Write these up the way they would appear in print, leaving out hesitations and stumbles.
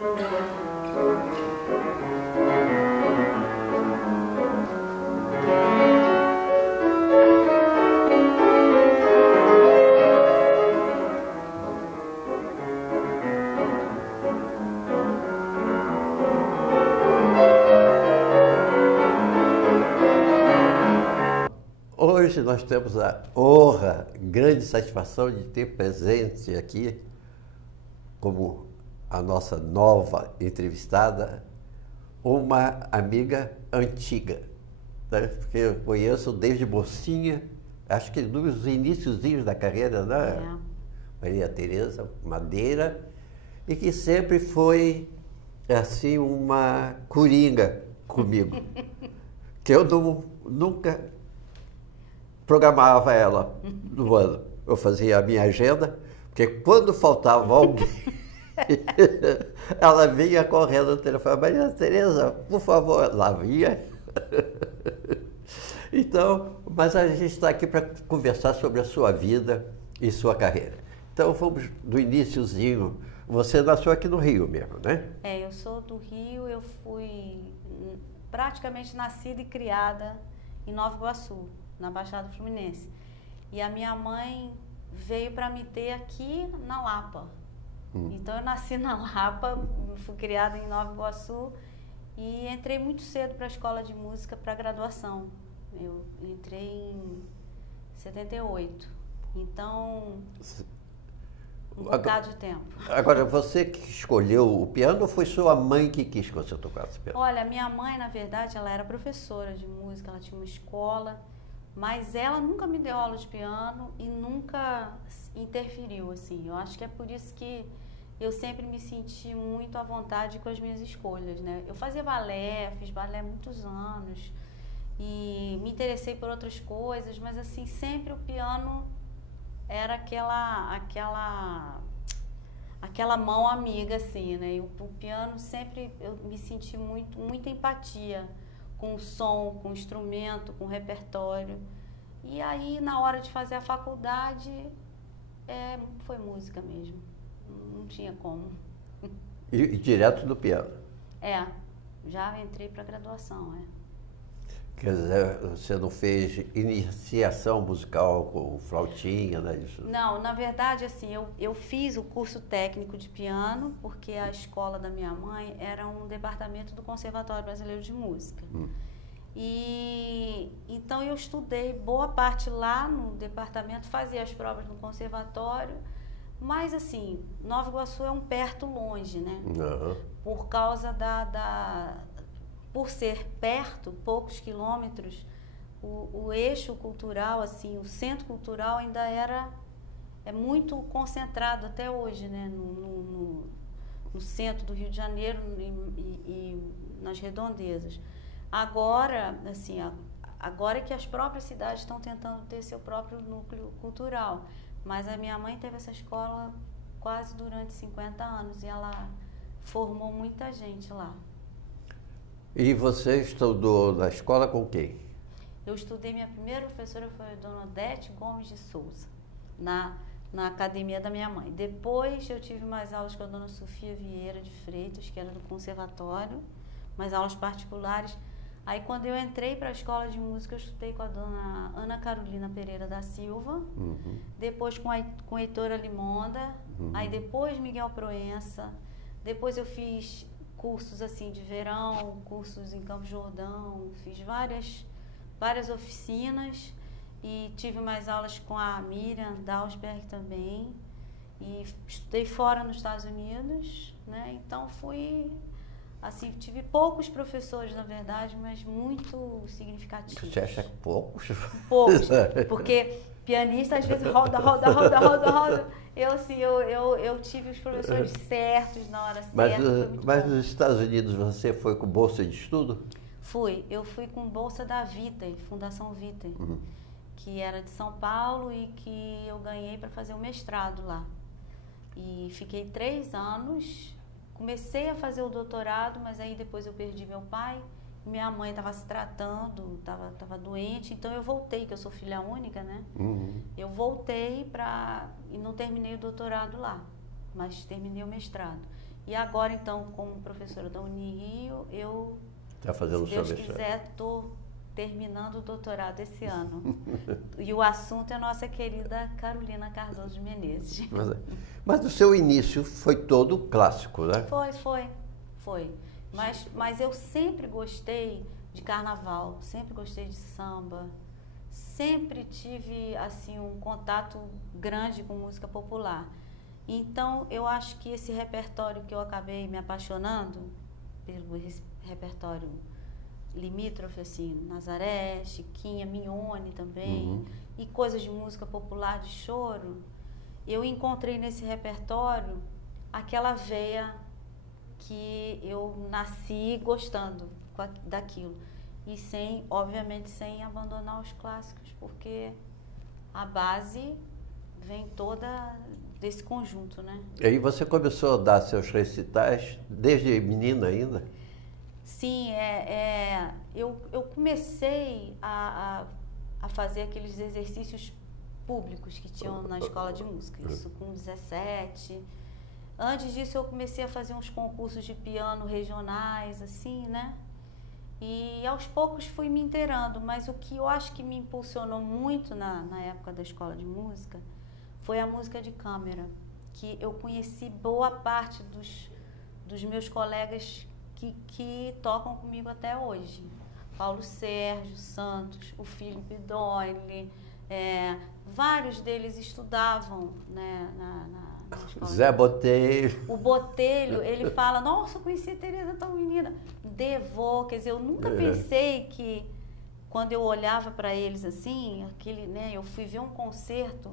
Hoje nós temos a honra, grande satisfação de ter presente aqui, como a nossa nova entrevistada, uma amiga antiga, né? Porque eu conheço desde mocinha, acho que nos iniciozinhos da carreira, né? Maria Tereza Madeira, e que sempre foi, assim, uma coringa comigo, que eu nunca programava ela no ano. Eu fazia a minha agenda, porque quando faltava alguém, ela vinha correndo no telefone, Maria Tereza, por favor, lá vinha. Então, mas a gente está aqui para conversar sobre a sua vida e sua carreira. Então, vamos do iniciozinho. Você nasceu aqui no Rio mesmo, né? Eu sou do Rio, eu fui praticamente nascida e criada em Nova Iguaçu, na Baixada Fluminense. E a minha mãe veio para me ter aqui na Lapa. Então eu nasci na Lapa, fui criada em Nova Iguaçu e entrei muito cedo para a escola de música para graduação. Eu entrei em 78. Então, um bocado de tempo. Agora, você que escolheu o piano ou foi sua mãe que quis que você tocasse piano? Olha, minha mãe, na verdade, ela era professora de música, ela tinha uma escola. Mas ela nunca me deu aula de piano e nunca interferiu, assim. Eu acho que é por isso que eu sempre me senti muito à vontade com as minhas escolhas, né? Eu fazia balé, fiz balé há muitos anos e me interessei por outras coisas, mas assim, sempre o piano era aquela mão amiga, assim, né? E o piano sempre eu me senti muita empatia com o som, com o instrumento, com o repertório. E aí, na hora de fazer a faculdade, foi música mesmo. Não tinha como. E direto do piano? Já entrei para graduação, Quer dizer, você não fez iniciação musical com flautinha, né? Isso? Não, na verdade, assim, eu fiz o curso técnico de piano, porque a escola da minha mãe era um departamento do Conservatório Brasileiro de Música. E então eu estudei boa parte lá no departamento, fazia as provas no conservatório, mas assim, Nova Iguaçu é um perto longe, né? Por causa por ser perto, poucos quilômetros, o eixo cultural, assim, o centro cultural ainda é muito concentrado até hoje, né? No centro do Rio de Janeiro e nas redondezas. Agora, assim, agora que as próprias cidades estão tentando ter seu próprio núcleo cultural, mas a minha mãe teve essa escola quase durante 50 anos e ela formou muita gente lá. E você estudou na escola com quem? Eu estudei, minha primeira professora foi a dona Odete Gomes de Souza, na academia da minha mãe. Depois eu tive mais aulas com a dona Sofia Vieira de Freitas, que era do conservatório, mais aulas particulares. Aí quando eu entrei para a escola de música, eu estudei com a dona Ana Carolina Pereira da Silva, depois com o Heitor Alimonda, aí depois Miguel Proença, depois eu fiz cursos assim de verão, cursos em Campos Jordão, fiz várias oficinas e tive mais aulas com a Miriam Dausberg também e estudei fora nos Estados Unidos, né? Então fui, assim, tive poucos professores na verdade, mas muito significativos. Você acha poucos? Poucos, porque pianista às vezes roda. Eu tive os professores certos na hora certa. Mas nos Estados Unidos você foi com bolsa de estudo? Eu fui com bolsa da Vitae, Fundação Vitae, que era de São Paulo e que eu ganhei para fazer o mestrado lá. E fiquei 3 anos, comecei a fazer o doutorado, mas aí depois eu perdi meu pai. Minha mãe estava se tratando, estava doente, então eu voltei, que eu sou filha única, né? Eu voltei e não terminei o doutorado lá, mas terminei o mestrado. E agora, então, como professora da Unirio, eu, Tá fazendo se Deus seu mestrado. quiser, estou terminando o doutorado esse ano. E o assunto é nossa querida Carolina Cardoso de Menezes. Mas o seu início foi todo clássico, né? Foi. Mas eu sempre gostei de carnaval, sempre gostei de samba, sempre tive assim um contato grande com música popular. Então, eu acho que esse repertório que eu acabei me apaixonando, pelo repertório limítrofe, assim, Nazaré, Chiquinha, Mignone também, e coisas de música popular, de choro, eu encontrei nesse repertório aquela veia que eu nasci gostando daquilo. E obviamente, sem abandonar os clássicos, porque a base vem toda desse conjunto, né? E aí você começou a dar seus recitais desde menina ainda? Sim, eu comecei a fazer aqueles exercícios públicos que tinham na escola de música, isso com 17. Antes disso, eu comecei a fazer uns concursos de piano regionais, assim, né? E aos poucos fui me inteirando, mas o que eu acho que me impulsionou muito na época da escola de música foi a música de câmara, que eu conheci boa parte dos meus colegas que tocam comigo até hoje. Paulo Sérgio Santos, o Felipe Doyle, vários deles estudavam, né, na escola. Zé Botelho. O Botelho, ele fala, nossa, eu conheci a Tereza, tão menina. Devô, quer dizer, eu nunca pensei que, quando eu olhava para eles assim, eu fui ver um concerto,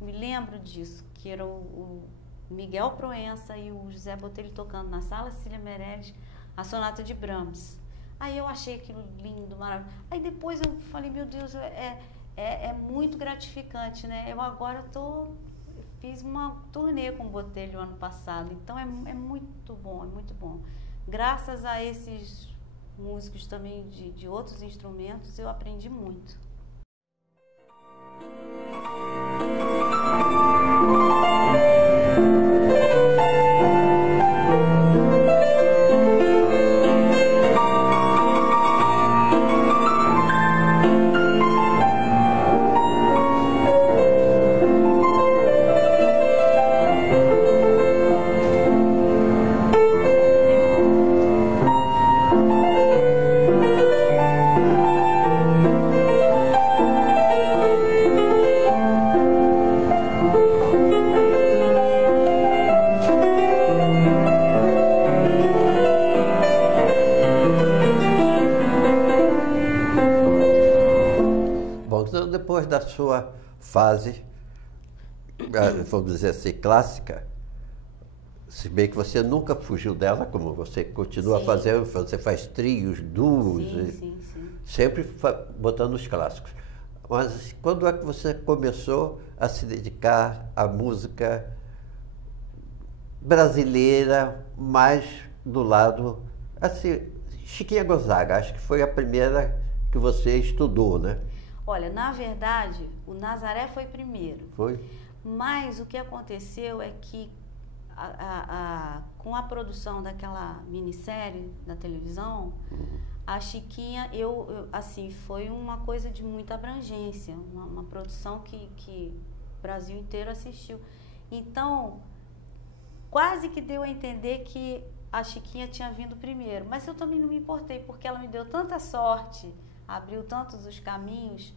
me lembro disso, que era o Miguel Proença e o José Botelho tocando na sala Cecília Meirelles, a sonata de Brahms. Aí eu achei aquilo lindo, maravilhoso. Aí depois eu falei, meu Deus, é muito gratificante, né? Eu agora fiz uma turnê com o Botelho ano passado, então é muito bom, é muito bom. Graças a esses músicos também de outros instrumentos, eu aprendi muito. Bom, então depois da sua fase, vamos dizer assim, clássica, se bem que você nunca fugiu dela, como você continua fazendo, você faz trios, duos, Sim. sempre botando os clássicos. Mas quando é que você começou a se dedicar à música brasileira, mais do lado, assim, Chiquinha Gonzaga, acho que foi a primeira que você estudou, né? Olha, na verdade, o Nazaré foi primeiro. Foi? Mas o que aconteceu é que com a produção daquela minissérie da televisão, a Chiquinha, assim, foi uma coisa de muita abrangência, uma produção que o Brasil inteiro assistiu. Então, quase que deu a entender que a Chiquinha tinha vindo primeiro, mas eu também não me importei, porque ela me deu tanta sorte, abriu tantos os caminhos,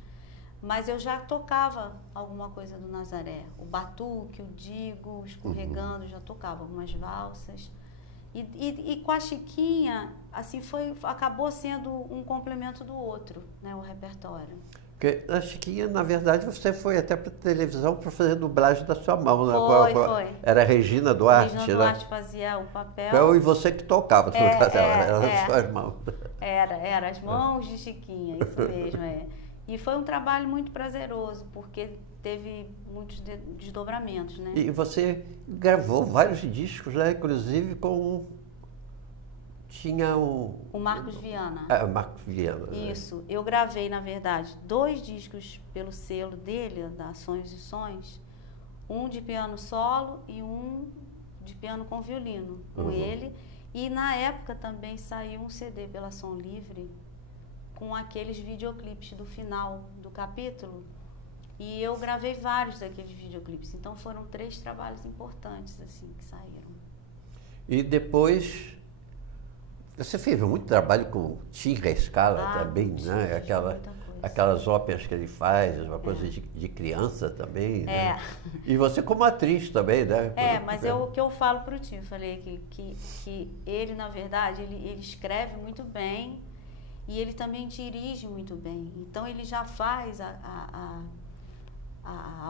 mas eu já tocava alguma coisa do Nazaré, o batuque, o digo, o escorregando, já tocava algumas valsas. E com a Chiquinha, assim, acabou sendo um complemento do outro, né, o repertório. Porque a Chiquinha, na verdade, você foi até para televisão para fazer dublagem da sua mão, né? Foi. Era a Regina Duarte, Regina Duarte fazia o papel. Então, e você que tocava, no caso dela, eram suas mãos. Era as mãos de Chiquinha, isso mesmo, E foi um trabalho muito prazeroso, porque teve muitos desdobramentos, né? E você gravou vários discos, né? Inclusive com... Tinha o Marcos Viana. Marcos Viana. Isso. Eu gravei, na verdade, 2 discos pelo selo dele, da Sonhos e Sons. Um de piano solo e um de piano com violino, com ele. E na época também saiu um CD pela Som Livre com aqueles videoclipes do final do capítulo. E eu gravei vários daqueles videoclipes. Então foram 3 trabalhos importantes assim que saíram. E depois você fez muito trabalho com Tim Rescala também, né? Aquelas óperas que ele faz, uma coisa de criança também. Né? E você como atriz também, né? Mas o que eu falo para o Tim, falei que ele, na verdade, ele escreve muito bem e ele também dirige muito bem. Então ele já faz a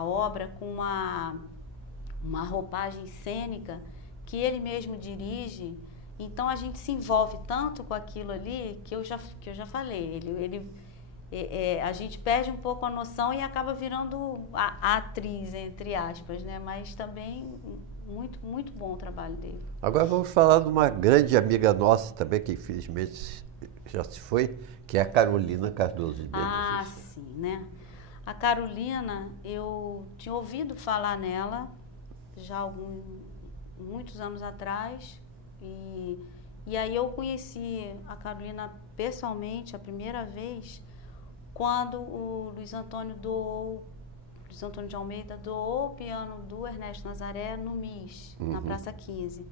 obra com uma roupagem cênica que ele mesmo dirige. Então a gente se envolve tanto com aquilo ali que eu já falei. A gente perde um pouco a noção e acaba virando a atriz, entre aspas, né? Mas também muito, muito bom o trabalho dele. Agora vamos falar de uma grande amiga nossa também, que infelizmente já se foi, que é a Carolina Cardoso de Medeiros. Sim, né? A Carolina, eu tinha ouvido falar nela já muitos anos atrás. E aí eu conheci a Carolina pessoalmente a primeira vez quando o Luiz Antônio de Almeida doou o piano do Ernesto Nazaré no MIS, na Praça 15.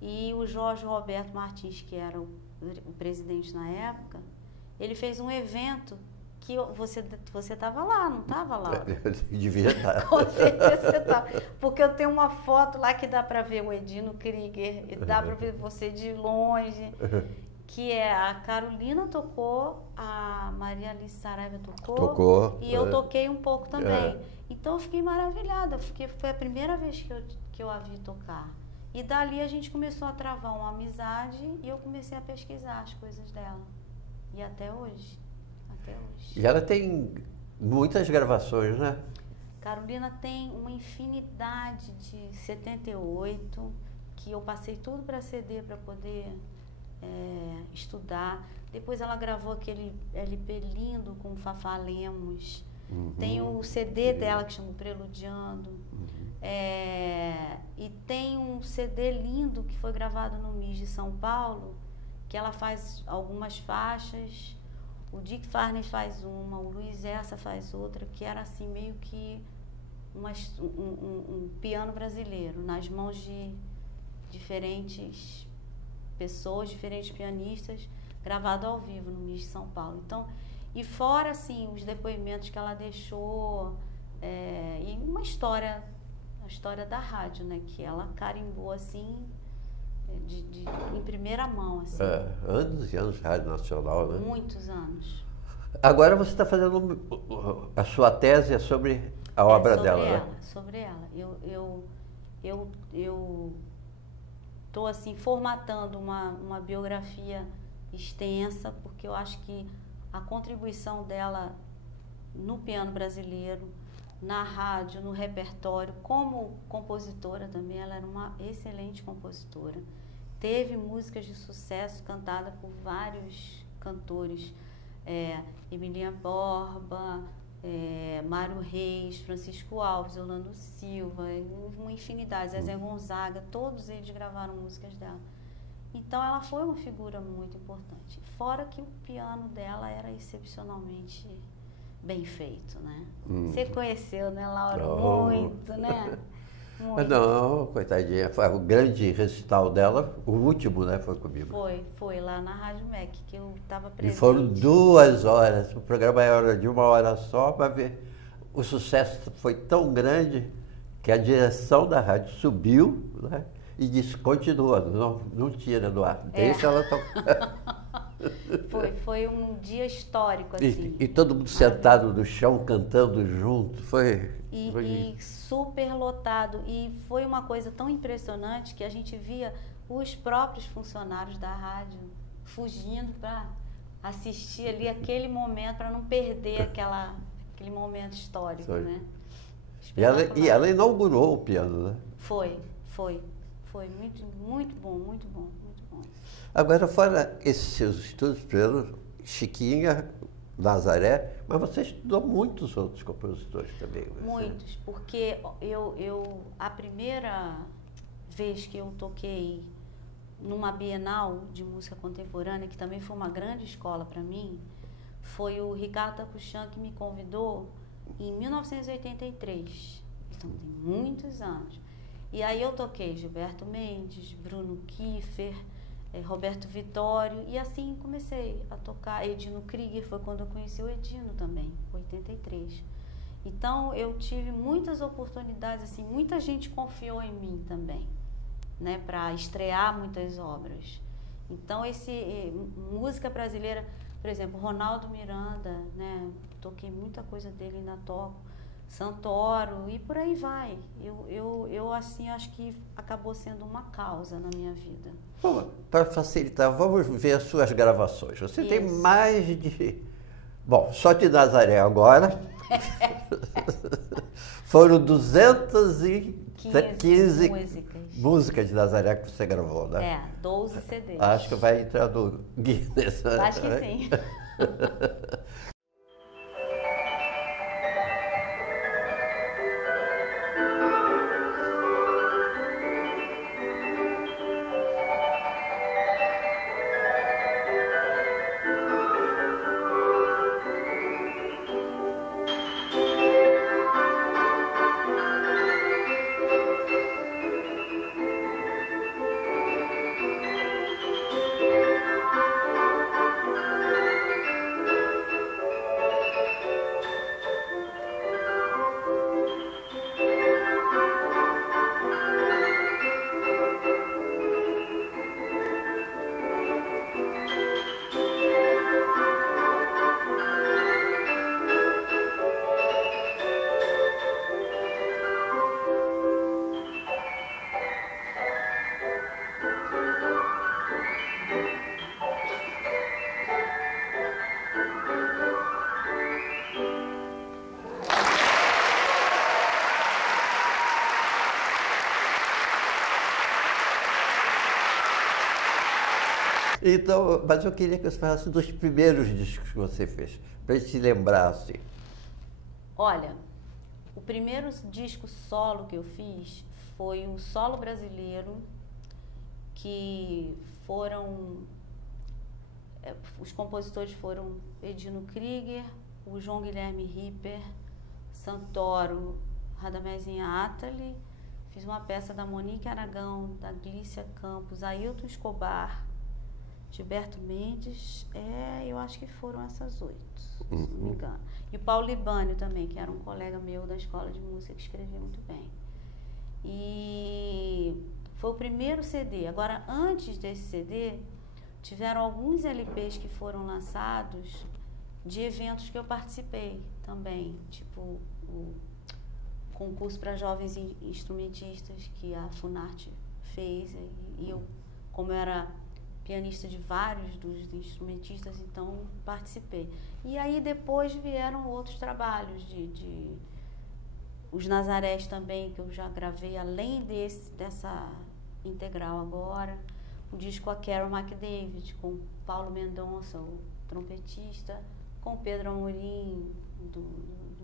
E o Jorge Roberto Martins, que era o presidente na época, ele fez um evento que você estava lá, não estava lá? Devia estar. Com certeza você estava. Porque eu tenho uma foto lá que dá para ver o Edino Krieger, dá para ver você de longe, que é a Carolina tocou, a Maria Alice Saraiva tocou e eu toquei um pouco também. Então eu fiquei maravilhada, foi a primeira vez que eu a vi tocar. E dali a gente começou a travar uma amizade e eu comecei a pesquisar as coisas dela. E até hoje. E ela tem muitas gravações, né? Carolina tem uma infinidade de 78, que eu passei tudo para CD para poder estudar. Depois ela gravou aquele LP lindo com o Fafá Lemos. Tem o CD dela que chama Preludiando. E tem um CD lindo que foi gravado no MIS de São Paulo, que ela faz algumas faixas. O Dick Farney faz uma, o Luiz Essa faz outra, que era assim meio que um piano brasileiro, nas mãos de diferentes pessoas, diferentes pianistas, gravado ao vivo no MIS de São Paulo. Então, e fora assim, os depoimentos que ela deixou, e uma história, a história da rádio, né, que ela carimbou assim, em primeira mão, assim. Anos e anos de Rádio Nacional, né? Muitos anos. Agora você está fazendo a sua tese sobre a obra dela, né? Sobre ela. Eu estou assim formatando uma biografia extensa, porque eu acho que a contribuição dela no piano brasileiro, na rádio, no repertório, como compositora também, ela era uma excelente compositora. Teve músicas de sucesso cantadas por vários cantores, Emilinha Borba, Mário Reis, Francisco Alves, Orlando Silva, uma infinidade, Zezé Gonzaga, todos eles gravaram músicas dela. Então ela foi uma figura muito importante. Fora que o piano dela era excepcionalmente bem feito, né? Você conheceu, né, Laura? Muito, né? Muito. Mas não, coitadinha, foi o grande recital dela, o último, né, foi comigo. Foi lá na Rádio MEC, que eu estava presente. E foram 2 horas, o programa era de 1 hora só, para ver. O sucesso foi tão grande que a direção da rádio subiu, né, e disse, continua, não tira do ar, deixa ela tocar. Foi um dia histórico, assim. E todo mundo sentado no chão, cantando junto, foi... E super lotado. E foi uma coisa tão impressionante que a gente via os próprios funcionários da rádio fugindo para assistir ali aquele momento, para não perder aquele momento histórico, né? E ela inaugurou o piano, né? Foi muito, muito bom, muito bom, muito bom. Agora, fora esses seus estudos, primeiro, Chiquinha, Nazaré, mas você estudou muitos outros compositores também. Muitos, porque a primeira vez que eu toquei numa Bienal de música contemporânea, que também foi uma grande escola para mim, foi o Ricardo Takuchan que me convidou em 1983. Então, tem muitos anos. E aí eu toquei Gilberto Mendes, Bruno Kiefer, Roberto Vitório, e assim comecei a tocar. Edino Krieger foi quando eu conheci o Edino também, 83. Então, eu tive muitas oportunidades, assim, muita gente confiou em mim também, né, para estrear muitas obras. Então, música brasileira, por exemplo, Ronaldo Miranda, né, toquei muita coisa dele, ainda toco, Santoro, e por aí vai. Eu assim, acho que acabou sendo uma causa na minha vida. Para facilitar, vamos ver as suas gravações. Você tem mais de... Bom, só de Nazaré agora... Foram 215 músicas de Nazaré que você gravou, né? 12 CDs. Acho que vai entrar no Guinness. Acho que sim. Então, mas eu queria que você falasse dos primeiros discos que você fez, para a gente se lembrar, assim. Olha, o primeiro disco solo que eu fiz foi o Solo Brasileiro, que foram... os compositores foram Edino Krieger, o João Guilherme Ripper, Santoro, Radamezinha Atali, fiz uma peça da Monique Aragão, da Glícia Campos, Ailton Escobar, Gilberto Mendes, eu acho que foram essas 8, se não me engano. E o Paulo Libânio também, que era um colega meu da escola de música, que escrevia muito bem. E foi o primeiro CD. Agora, antes desse CD, tiveram alguns LPs que foram lançados de eventos que eu participei também, tipo o concurso para jovens instrumentistas que a Funarte fez, e eu, como eu era pianista de vários dos instrumentistas, então participei. E aí depois vieram outros trabalhos os Nazarés também, que eu já gravei, além dessa integral agora, o disco a Carol McDavid, com Paulo Mendonça, o trompetista, com Pedro Amorim, do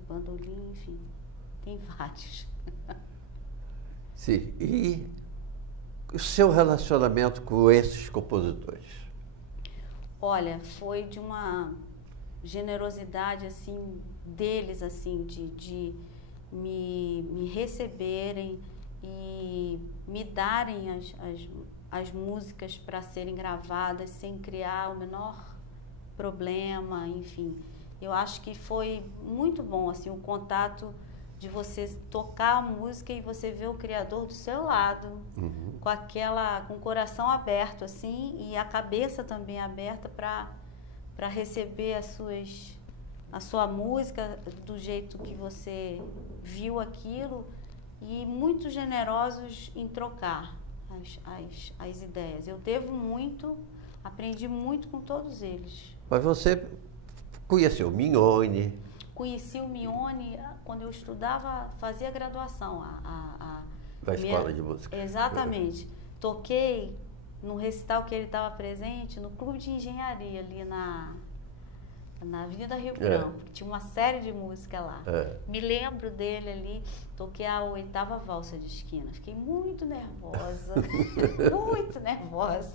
bandolim, enfim, tem vários. Sim, e o seu relacionamento com esses compositores? Olha, foi de uma generosidade, assim, deles, assim, de me receberem e me darem as músicas para serem gravadas sem criar o menor problema, enfim. Eu acho que foi muito bom, assim, o contato de você tocar a música e você ver o criador do seu lado, com o coração aberto, assim, e a cabeça também aberta para receber a sua música do jeito que você viu aquilo, e muito generosos em trocar as ideias. Eu devo muito, aprendi muito com todos eles. Mas você conheceu Mignone? Conheci o Mignone quando eu estudava, fazia graduação. Da escola de música. Exatamente. Toquei no recital que ele estava presente, no Clube de Engenharia, ali na Avenida Rio Branco. Tinha uma série de música lá. Me lembro dele ali, toquei a 8ª valsa de esquina. Fiquei muito nervosa, muito nervosa.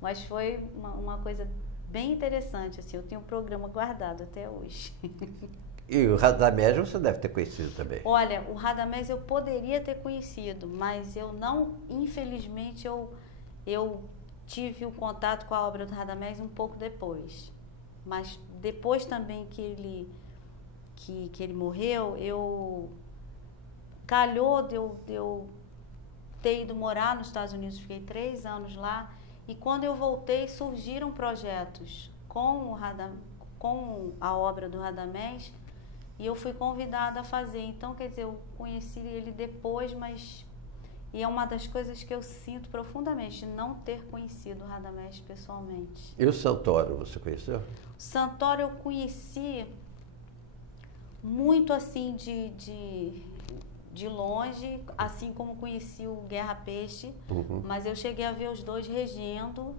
Mas foi uma coisa bem interessante, assim. Eu tenho um programa guardado até hoje. E o Radamés você deve ter conhecido também. Olha, o Radamés eu poderia ter conhecido, mas eu não, infelizmente, eu tive o contato com a obra do Radamés um pouco depois. Mas depois também que ele morreu, calhou de eu ter ido morar nos Estados Unidos, fiquei 3 anos lá, e quando eu voltei surgiram projetos com a obra do Radamés, e eu fui convidada a fazer. Então, quer dizer, eu conheci ele depois, e é uma das coisas que eu sinto profundamente, não ter conhecido o Radamés pessoalmente. E o Santoro, você conheceu? O Santoro eu conheci muito assim de longe, assim como conheci o Guerra Peixe, mas eu cheguei a ver os dois regendo,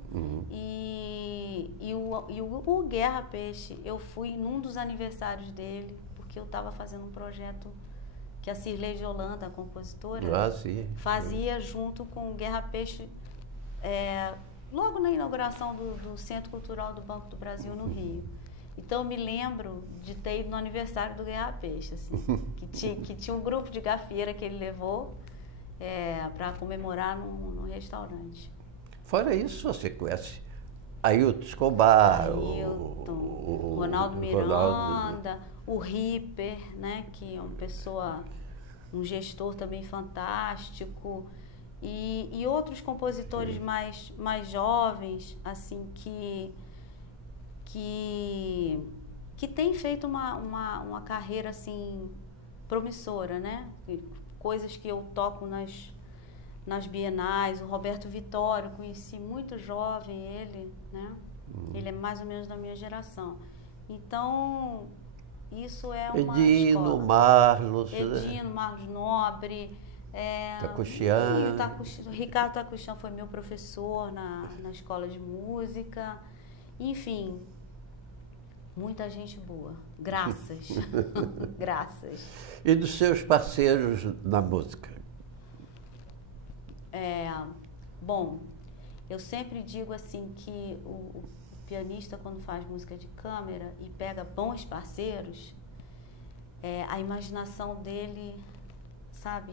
e o Guerra Peixe, eu fui num dos aniversários dele, porque eu estava fazendo um projeto que a Cirlei de Holanda, a compositora, fazia junto com o Guerra Peixe, logo na inauguração do Centro Cultural do Banco do Brasil no Rio. Então, eu me lembro de ter ido no aniversário do Guerra Peixe, assim, que tinha um grupo de gafieira que ele levou para comemorar num restaurante. Fora isso, você conhece Ailton Escobar, o Ronaldo Miranda, o Ripper, né, que é um gestor também fantástico, e outros compositores mais jovens, assim, que tem feito uma carreira assim promissora, né? Coisas que eu toco nas bienais. O Roberto Vitório, conheci muito jovem ele, né? Ele é mais ou menos da minha geração. Então, isso é uma Edino, Marlos Nobre, Takuchian. Ricardo Takuchian foi meu professor na escola de música. Enfim, muita gente boa. Graças. Graças. E dos seus parceiros na música? Bom, eu sempre digo assim que o pianista, quando faz música de câmara e pega bons parceiros, a imaginação dele, sabe,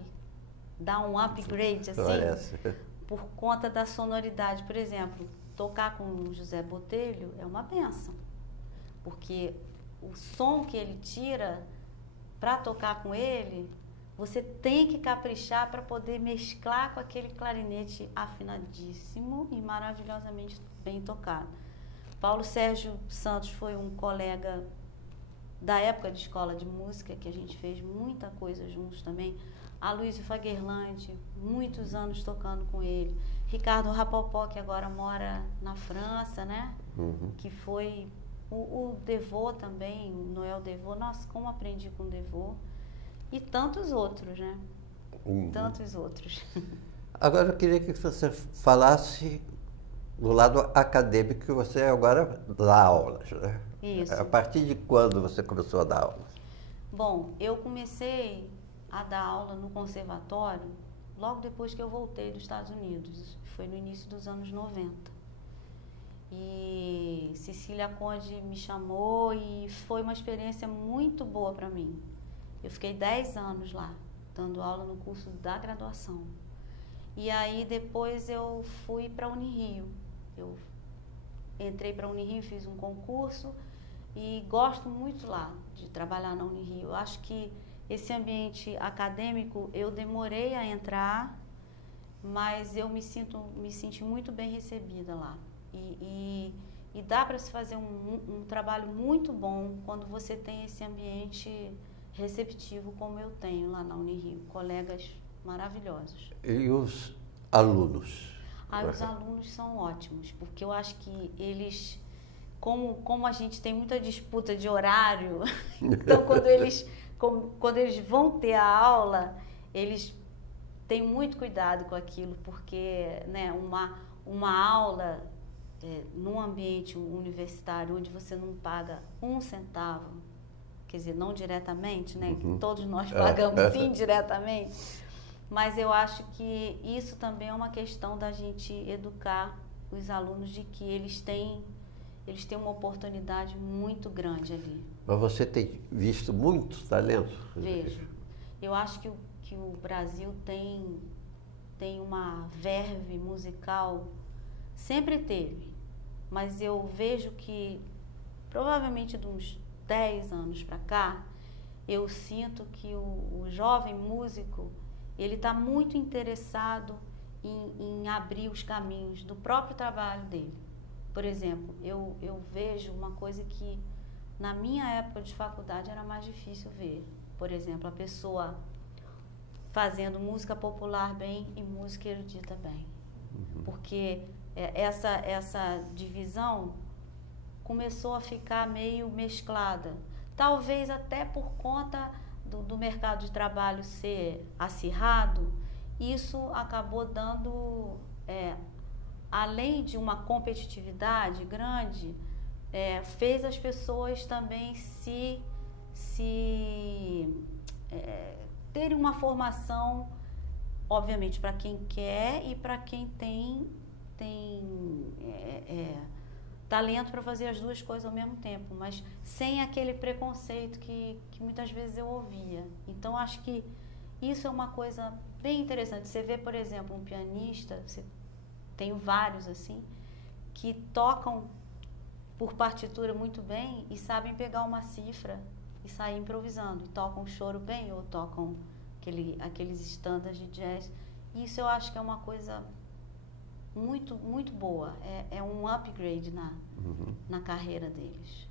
dá um upgrade, assim, Parece. Por conta da sonoridade. Por exemplo, tocar com o José Botelho é uma bênção, porque o som que ele tira para tocar com ele, você tem que caprichar para poder mesclar com aquele clarinete afinadíssimo e maravilhosamente bem tocado. Paulo Sérgio Santos foi um colega da época de escola de música, que a gente fez muita coisa juntos também. Aloysio Fagerland, muitos anos tocando com ele. Ricardo Rapopó, que agora mora na França, né? Que foi o Devô também, o Noel Devô. Nossa, como aprendi com o Devô. E tantos outros, né? Tantos outros. Agora eu queria que você falasse do lado acadêmico, que você agora dá aulas, né? Isso. A partir de quando você começou a dar aulas? Bom, eu comecei a dar aula no conservatório logo depois que eu voltei dos Estados Unidos. Foi no início dos anos 90. E Cecília Conde me chamou e foi uma experiência muito boa para mim. Eu fiquei 10 anos lá, dando aula no curso da graduação. E aí depois eu fui para a Unirio. Eu entrei para a Unirio, fiz um concurso e gosto muito lá de trabalhar na Unirio. Eu acho que esse ambiente acadêmico eu demorei a entrar, mas eu me senti muito bem recebida lá. E dá para se fazer um trabalho muito bom quando você tem esse ambiente receptivo como eu tenho lá na Unirio, colegas maravilhosos. E os alunos? Os alunos são ótimos, porque eu acho que eles, como a gente tem muita disputa de horário, então quando eles vão ter a aula, eles têm muito cuidado com aquilo, porque, né, uma aula num ambiente universitário onde você não paga um centavo, quer dizer, não diretamente, né? Que todos nós pagamos indiretamente, mas eu acho que isso também é uma questão da gente educar os alunos de que eles têm uma oportunidade muito grande ali. Mas você tem visto muitos talentos? Vejo. Eu acho que o Brasil tem uma verve musical, sempre teve, mas eu vejo que provavelmente de uns 10 anos para cá, eu sinto que o jovem músico, ele está muito interessado em abrir os caminhos do próprio trabalho dele. Por exemplo, eu vejo uma coisa que na minha época de faculdade era mais difícil ver. Por exemplo, a pessoa fazendo música popular bem e música erudita bem. Porque essa divisão começou a ficar meio mesclada. Talvez até por conta do mercado de trabalho ser acirrado, isso acabou dando, além de uma competitividade grande, fez as pessoas também terem uma formação, obviamente, para quem quer e para quem tem talento para fazer as duas coisas ao mesmo tempo, mas sem aquele preconceito que muitas vezes eu ouvia. Então, acho que isso é uma coisa bem interessante. Você vê, por exemplo, um pianista, tenho vários assim, que tocam por partitura muito bem e sabem pegar uma cifra e sair improvisando. Tocam choro bem ou tocam aqueles standards de jazz. Isso eu acho que é uma coisa muito, muito boa. É um upgrade na carreira deles.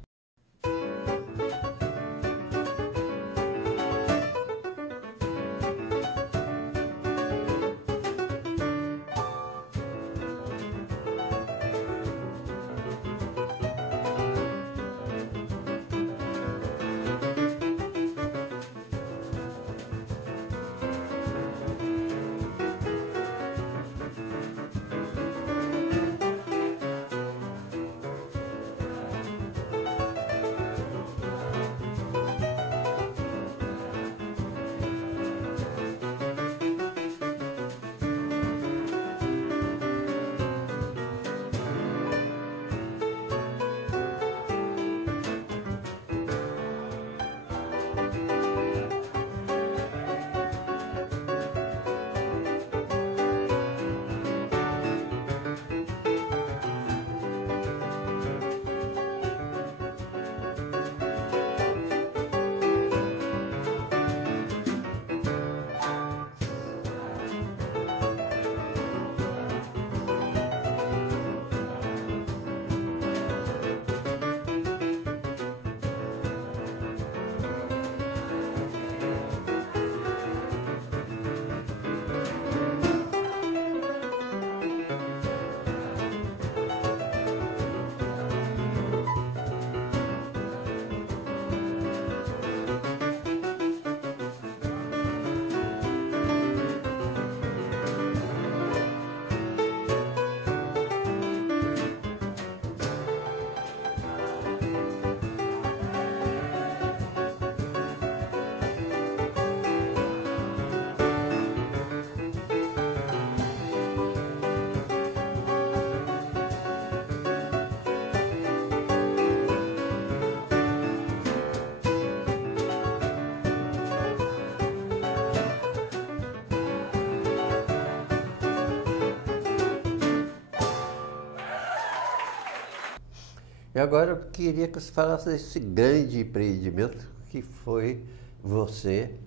E agora eu queria que você falasse desse grande empreendimento que foi você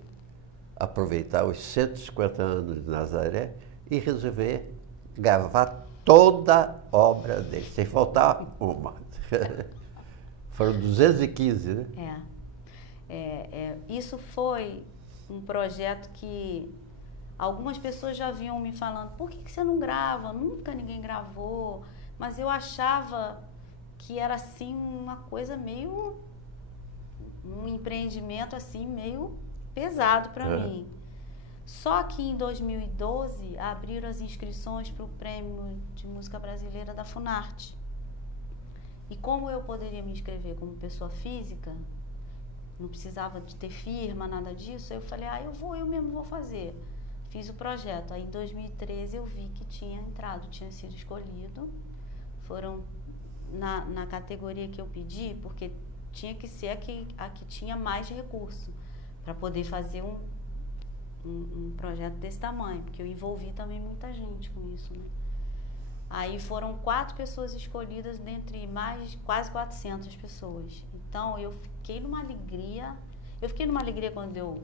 aproveitar os 150 anos de Nazaré e resolver gravar toda a obra dele, sem faltar uma. Foram 215, né? Isso foi um projeto que algumas pessoas já vinham me falando, por que você não grava? Nunca ninguém gravou. Mas eu achava que era assim uma coisa meio, um empreendimento assim meio pesado para mim. Só que em 2012 abriram as inscrições para o Prêmio de Música Brasileira da Funarte. E como eu poderia me inscrever como pessoa física, não precisava de ter firma, nada disso, eu falei, eu mesmo vou fazer. Fiz o projeto. Aí em 2013 eu vi que tinha entrado, tinha sido escolhido. Foram na categoria que eu pedi, porque tinha que ser a que tinha mais recurso para poder fazer um projeto desse tamanho, porque eu envolvi também muita gente com isso, né? Aí foram 4 pessoas escolhidas dentre mais quase 400 pessoas. Então eu fiquei numa alegria. Eu fiquei numa alegria quando eu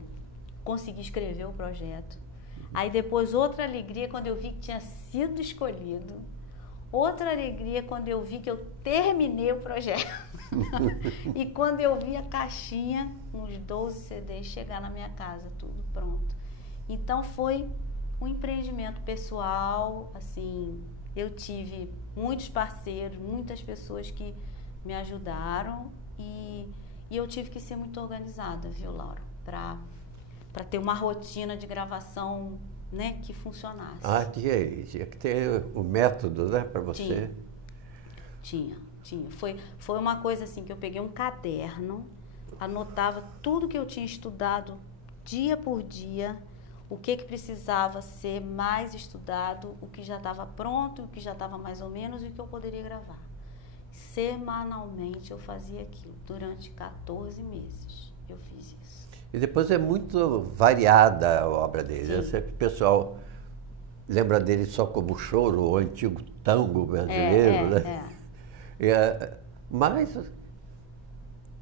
consegui escrever o projeto. Aí depois outra alegria quando eu vi que tinha sido escolhido. Outra alegria quando eu vi que eu terminei o projeto. E quando eu vi a caixinha com os 12 CDs chegar na minha casa, tudo pronto. Então foi um empreendimento pessoal, assim, eu tive muitos parceiros, muitas pessoas que me ajudaram e eu tive que ser muito organizada, viu, Laura? Para ter uma rotina de gravação, né, que funcionasse. Tinha que ter o método, né, para você. Tinha. Foi uma coisa assim que eu peguei um caderno, anotava tudo que eu tinha estudado dia por dia, o que precisava ser mais estudado, o que já estava pronto, o que já estava mais ou menos e o que eu poderia gravar. Semanalmente eu fazia aquilo, durante 14 meses eu fiz isso. E depois é muito variada a obra dele. O pessoal lembra dele só como choro, o antigo tango brasileiro, né? Mas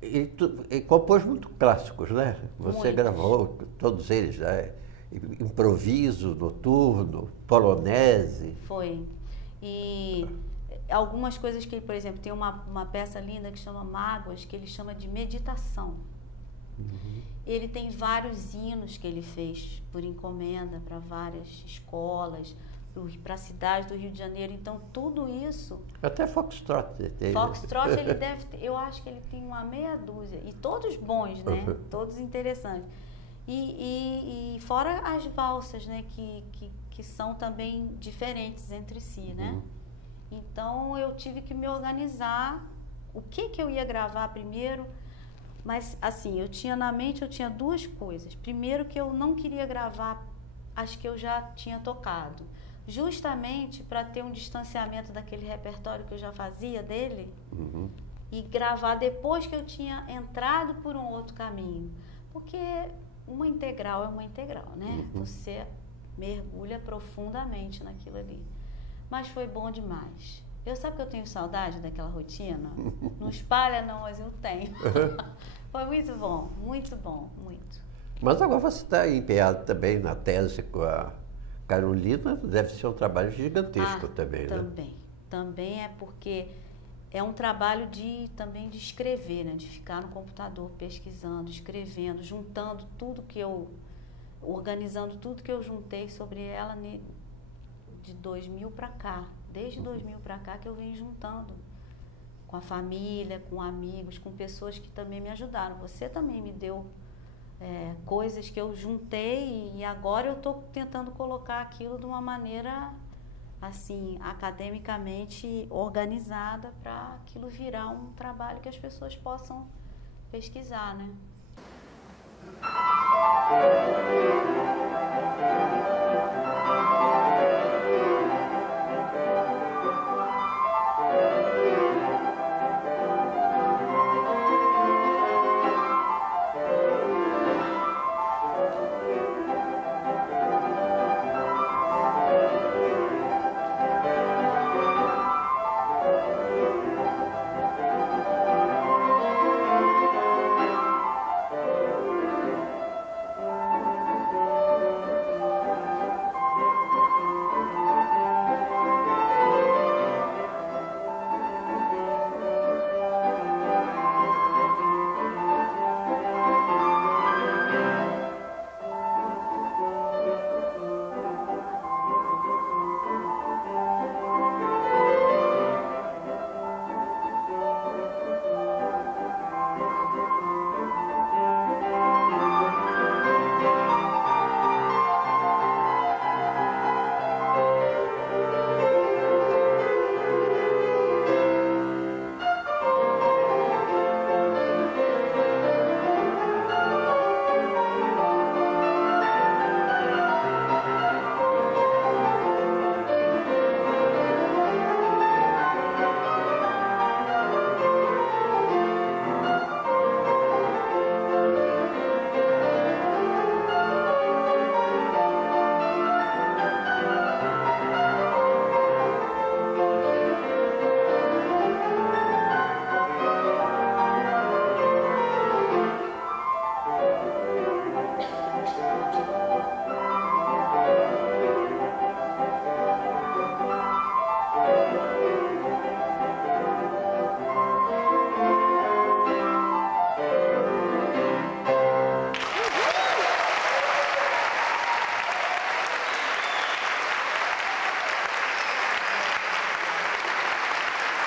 ele compôs muito clássicos, né? Você gravou todos eles, né? Improviso, noturno, polonese. Foi. E algumas coisas que, por exemplo, tem uma peça linda que chama Mágoas, que ele chama de meditação. Ele tem vários hinos que ele fez por encomenda para várias escolas, para a cidade do Rio de Janeiro. Então, tudo isso... Até Foxtrot. Foxtrot, ele deve ter... Eu acho que ele tem uma meia dúzia. E todos bons, né? Todos interessantes. E fora as valsas, né? Que são também diferentes entre si, né? Então, eu tive que me organizar. O que eu ia gravar primeiro... Mas, assim, eu tinha 2 coisas. Primeiro, que eu não queria gravar as que eu já tinha tocado. Justamente para ter um distanciamento daquele repertório que eu já fazia dele. E gravar depois que eu tinha entrado por um outro caminho. Porque uma integral é uma integral, né? Você mergulha profundamente naquilo ali. Mas foi bom demais. Sabe que eu tenho saudade daquela rotina? Não espalha não, mas eu tenho. Foi muito bom, muito. Mas agora você está empenhado também na tese com a Carolina, deve ser um trabalho gigantesco também, né? Também é porque é um trabalho também de escrever, né? De ficar no computador pesquisando, escrevendo, juntando organizando tudo que eu juntei sobre ela de 2000 para cá. Desde 2000 para cá que eu venho juntando com a família, com amigos, com pessoas que também me ajudaram. Você também me deu coisas que eu juntei e agora eu estou tentando colocar aquilo de uma maneira, assim, academicamente organizada para aquilo virar um trabalho que as pessoas possam pesquisar, né?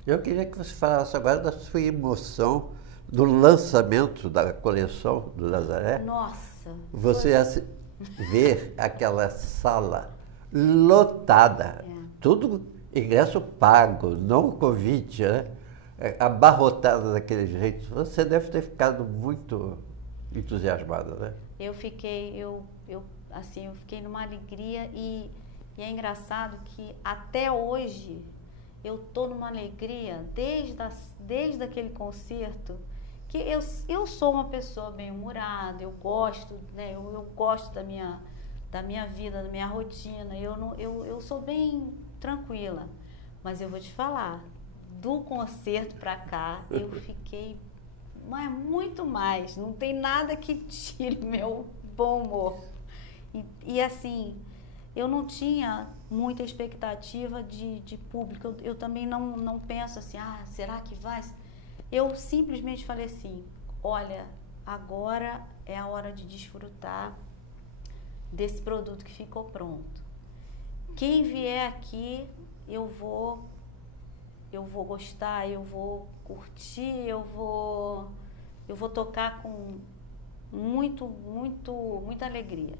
Eu queria que você falasse agora da sua emoção do lançamento da coleção do Nazaré. Nossa! Você ver aquela sala lotada, tudo ingresso pago, não convite, né? Abarrotada daquele jeito. Você deve ter ficado muito entusiasmada, né? Eu fiquei numa alegria e é engraçado que até hoje eu tô numa alegria desde aquele concerto, que eu sou uma pessoa bem-humorada, eu gosto, né? Eu gosto da minha vida, da minha rotina, eu sou bem tranquila, mas eu vou te falar, do concerto para cá eu fiquei muito mais, não tem nada que tire meu bom humor. E assim, eu não tinha muita expectativa de público, eu também não penso assim, será que vai? Eu simplesmente falei assim, olha, agora é a hora de desfrutar desse produto que ficou pronto. Quem vier aqui, eu vou gostar, eu vou curtir, eu vou tocar com muita alegria.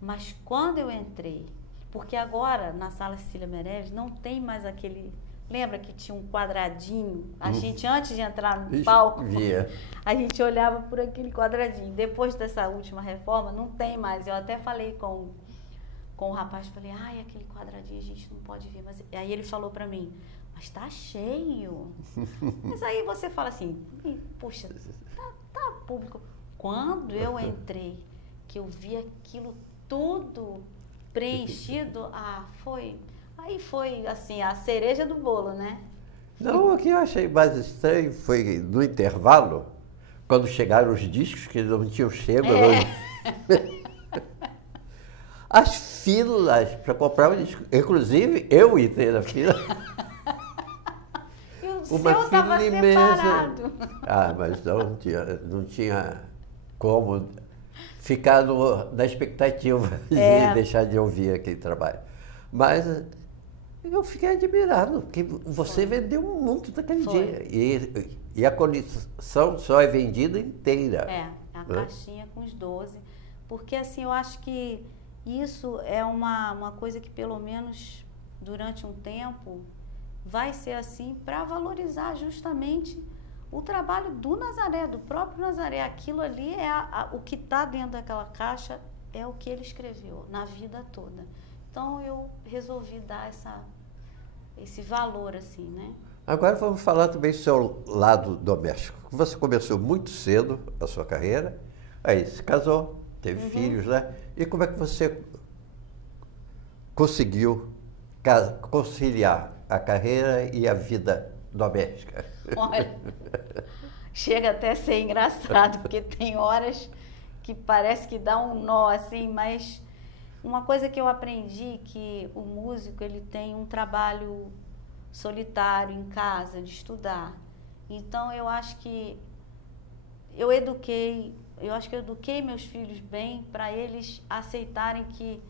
Mas quando eu entrei, porque agora na Sala Cecília Meirelles não tem mais aquele... Lembra que tinha um quadradinho? A gente, antes de entrar no palco, a gente olhava por aquele quadradinho. Depois dessa última reforma, não tem mais. Eu até falei com o rapaz, falei, aquele quadradinho a gente não pode ver. Mas aí ele falou pra mim, mas tá cheio. Mas aí você fala assim, puxa, tá público. Quando eu entrei, que eu vi aquilo tudo preenchido, aí foi assim, a cereja do bolo, né? Não, o que eu achei mais estranho foi no intervalo, quando chegaram os discos, que eles não tinham chego. As filas para comprar o disco. Inclusive, eu entrei na fila. E o seu estava separado. Mas não tinha como ficar na expectativa de deixar de ouvir aquele trabalho. Mas eu fiquei admirado, porque você vendeu muito daquele dia. E a coleção só é vendida inteira. A caixinha com os 12. Porque assim, eu acho que isso é uma coisa que pelo menos durante um tempo vai ser assim para valorizar justamente o trabalho do Nazaré, do próprio Nazaré. Aquilo ali o que está dentro daquela caixa é o que ele escreveu na vida toda. Então eu resolvi dar esse valor assim, né? Agora vamos falar também do seu lado doméstico. Você começou muito cedo a sua carreira, aí se casou, teve filhos, né? E como é que você conseguiu conciliar a carreira e a vida doméstica? Olha, chega até a ser engraçado, porque tem horas que parece que dá um nó assim, mas uma coisa que eu aprendi eu o músico ele tem um trabalho solitário em casa, de estudar. Então eu acho que eu eduquei meus filhos bem para eles aceitarem que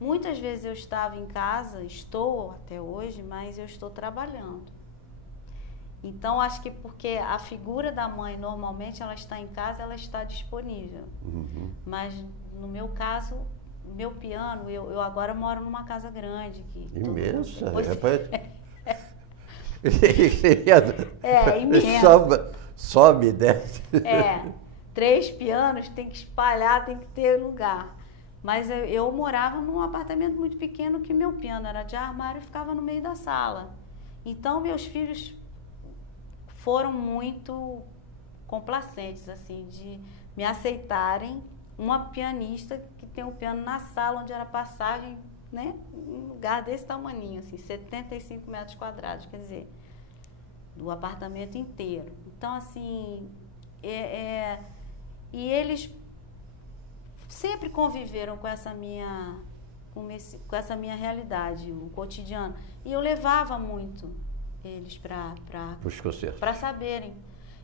muitas vezes eu estava em casa, estou até hoje, mas eu estou trabalhando. Então acho que porque a figura da mãe normalmente ela está em casa, ela está disponível. Mas no meu caso, meu piano, eu agora moro numa casa grande. Imensa. Imensa. Sobe, desce. 3 pianos, tem que espalhar, tem que ter lugar. Mas eu morava num apartamento muito pequeno que meu piano era de armário e ficava no meio da sala. Então meus filhos foram muito complacentes, assim, de me aceitarem uma pianista que tem um piano na sala onde era passagem, né? Um lugar desse tamaninho, assim, 75 metros quadrados, quer dizer, do apartamento inteiro. Então, assim, e eles sempre conviveram com essa minha realidade, o cotidiano. E eu levava muito eles para saberem.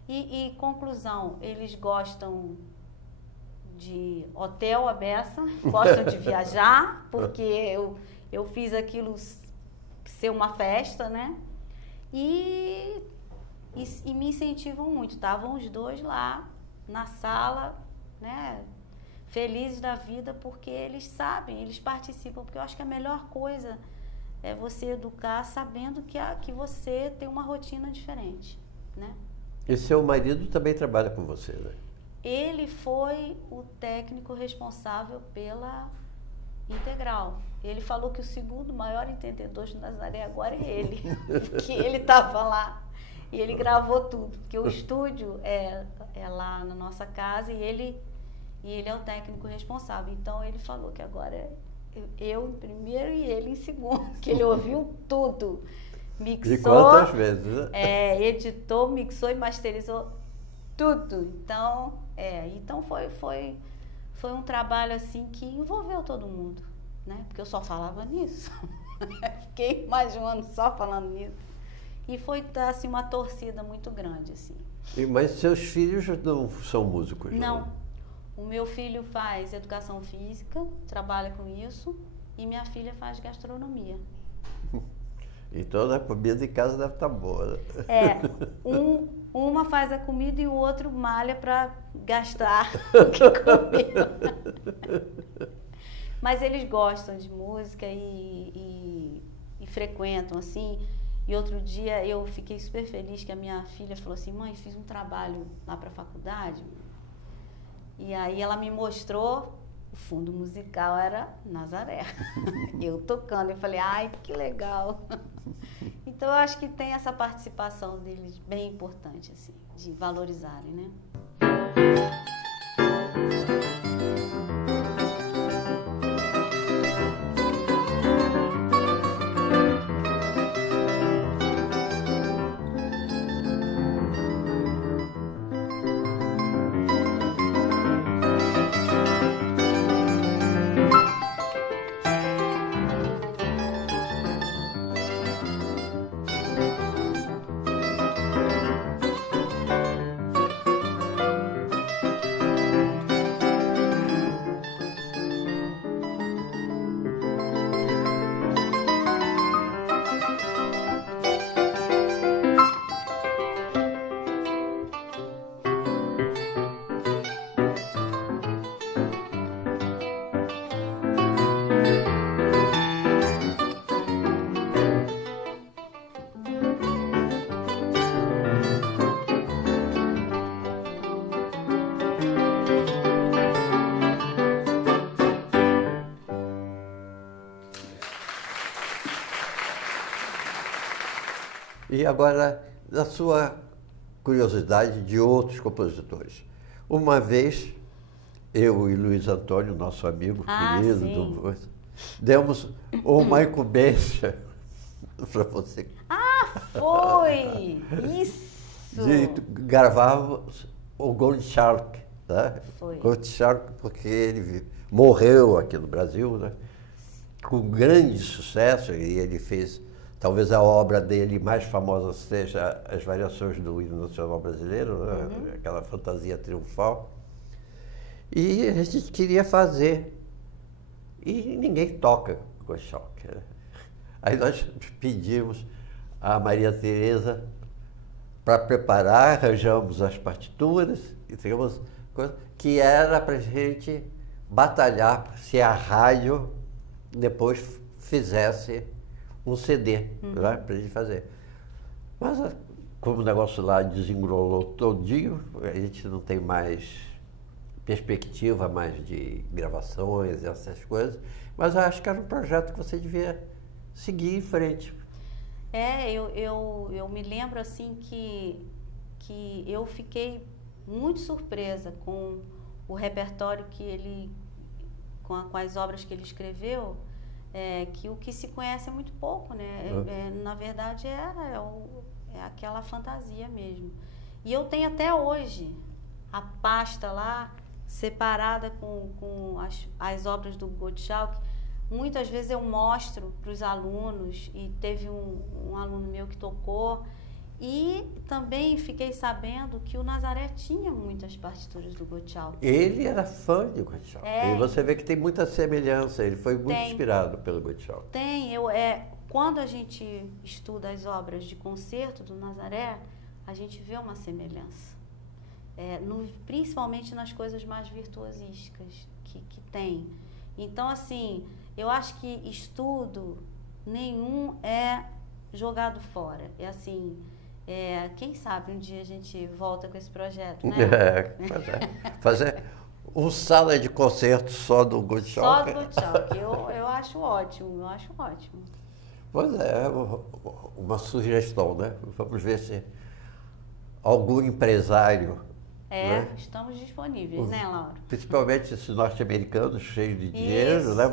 E conclusão, eles gostam de hotel à beça, gostam de viajar, porque eu fiz aquilo ser uma festa, né? E e me incentivam muito. Estavam os dois lá na sala, né, felizes da vida, porque eles sabem, eles participam, porque eu acho que a melhor coisa é você educar sabendo que você tem uma rotina diferente, né? E seu marido também trabalha com você, né? Ele foi o técnico responsável pela Integral. Ele falou que o segundo maior entendedor de Nazaré agora é ele, porque ele estava lá e ele gravou tudo, porque o estúdio é lá na nossa casa e ele é o técnico responsável. Então ele falou que agora eu em primeiro e ele em segundo, que ele ouviu tudo. Mixou, e quantas vezes, né? Editou, mixou e masterizou tudo. Então foi um trabalho assim que envolveu todo mundo, né? Porque eu só falava nisso. Fiquei mais de um ano só falando nisso. E foi assim uma torcida muito grande, assim. Mas seus filhos não são músicos, não? Não. O meu filho faz educação física, trabalha com isso, e minha filha faz gastronomia. Então a comida em casa deve estar boa, né? Uma faz a comida e o outro malha para gastar o que comeu. Mas eles gostam de música e frequentam, assim. E outro dia eu fiquei super feliz que a minha filha falou assim: mãe, fiz um trabalho lá para a faculdade. E aí ela me mostrou, o fundo musical era Nazaré. Eu tocando, eu falei, ai, que legal. Então eu acho que tem essa participação deles bem importante, assim, de valorizarem, né? E agora, da sua curiosidade de outros compositores. Uma vez, eu e Luiz Antônio, nosso amigo querido, demos uma incumbência para você. Foi! Isso! De gravarmos o Goldschalk, né? Foi. Goldschalk, porque ele morreu aqui no Brasil, né? Com grande sucesso, e ele fez, talvez a obra dele mais famosa seja as variações do hino nacional brasileiro, né? Aquela fantasia triunfal. E a gente queria fazer, e ninguém toca Gottschalk, né? Aí nós pedimos a Maria Tereza para preparar, arranjamos as partituras, e tínhamos coisa que era para a gente batalhar se a rádio depois fizesse um CD, né, para a gente fazer. Mas como o negócio lá desenrolou todinho, a gente não tem mais perspectiva mais de gravações e essas coisas, mas eu acho que era um projeto que você devia seguir em frente. Eu me lembro assim que eu fiquei muito surpresa com o repertório que ele, com as obras que ele escreveu, que o que se conhece é muito pouco, né? Na verdade é aquela fantasia mesmo. E eu tenho até hoje a pasta lá separada com as obras do Gottschalk. Muitas vezes eu mostro para os alunos, e teve um aluno meu que tocou, e também fiquei sabendo que o Nazaré tinha muitas partituras do Gottschalk. Ele era fã de Gottschalk. E você vê que tem muita semelhança, ele foi muito inspirado pelo Gottschalk. Quando a gente estuda as obras de concerto do Nazaré, a gente vê uma semelhança. Principalmente nas coisas mais virtuosísticas que tem. Então, assim, eu acho que estudo nenhum é jogado fora. É assim, quem sabe um dia a gente volta com esse projeto, né? Fazer um sala de concerto só do Gottschalk. Só do Gottschalk. Eu acho ótimo, eu acho ótimo. Pois é, uma sugestão, né? Vamos ver se algum empresário... né? Estamos disponíveis, né, Laura? Principalmente esses norte-americanos cheios de dinheiro, né?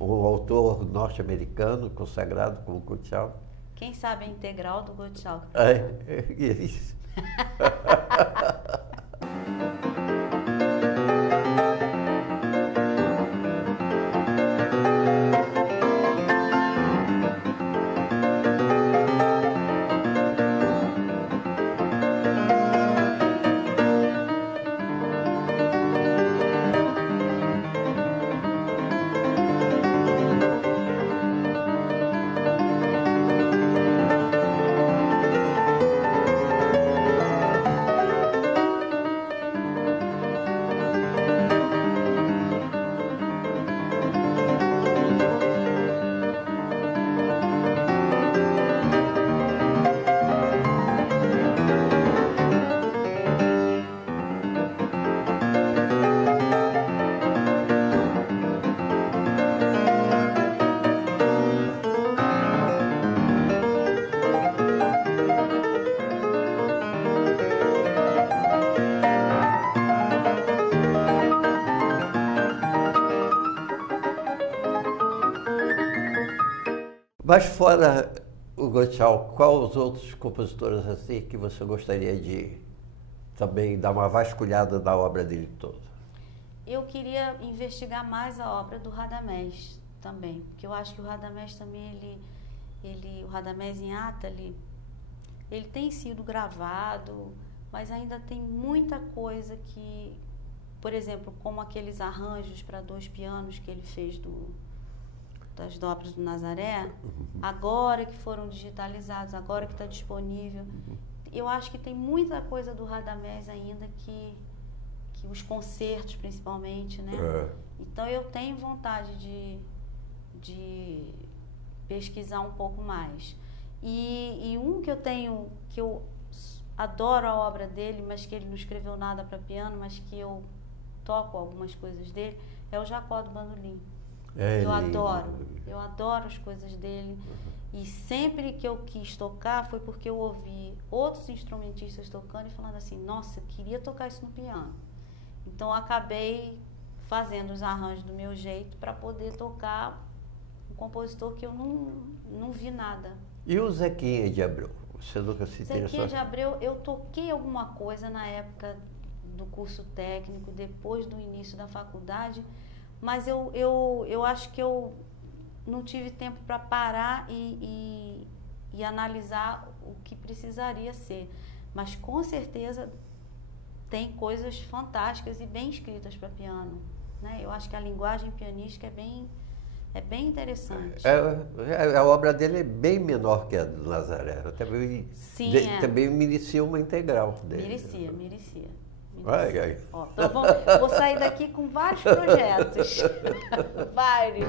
Um autor norte-americano consagrado como Gottschalk. Quem sabe a integral do Gottschalk? Isso. Mas fora o Gottschalk, quais os outros compositores assim que você gostaria de também dar uma vasculhada na obra dele toda? Eu queria investigar mais a obra do Radamés também, porque eu acho que o Radamés também, o Radamés em Atali, ele tem sido gravado, mas ainda tem muita coisa que, por exemplo, como aqueles arranjos para 2 pianos que ele fez das dobras do Nazaré, agora que foram digitalizados, agora que está disponível. Eu acho que tem muita coisa do Radamés ainda que os concertos principalmente, né? Então eu tenho vontade de pesquisar um pouco mais. E um que eu adoro a obra dele, mas que ele não escreveu nada para piano, mas que eu toco algumas coisas dele, é o Jacó do Bandolim. Eu adoro as coisas dele. E sempre que eu quis tocar foi porque eu ouvi outros instrumentistas tocando e falando assim, nossa, eu queria tocar isso no piano. Então eu acabei fazendo os arranjos do meu jeito para poder tocar um compositor que eu não vi nada. E o Zequinha de Abreu? Você nunca se interessou? Zequinha de Abreu, eu toquei alguma coisa na época do curso técnico, depois do início da faculdade, mas eu acho que eu não tive tempo para parar e analisar o que precisaria ser. Mas com certeza tem coisas fantásticas e bem escritas para piano, né? Eu acho que a linguagem pianística é bem interessante. A obra dele é bem menor que a do Nazaré. Também merecia uma integral dele. Merecia. Ai. Ó, então vou sair daqui com vários projetos. Vários.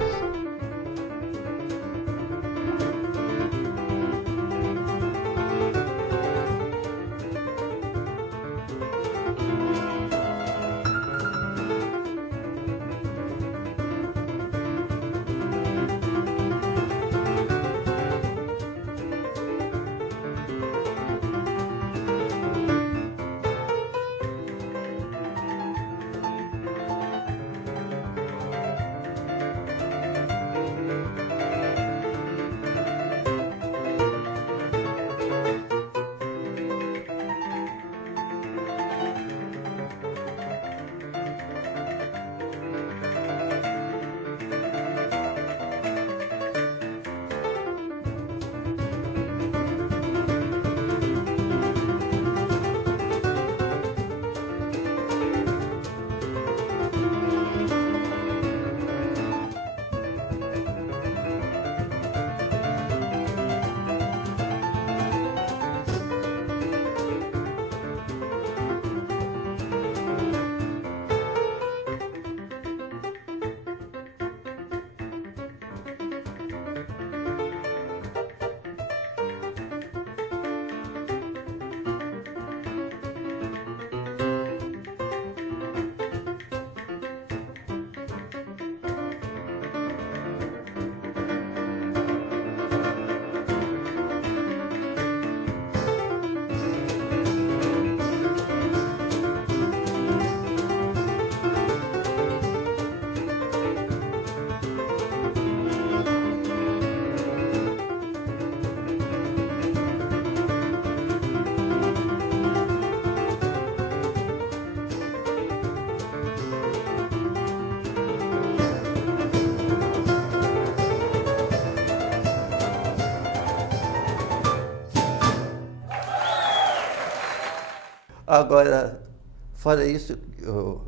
Agora, fora isso, eu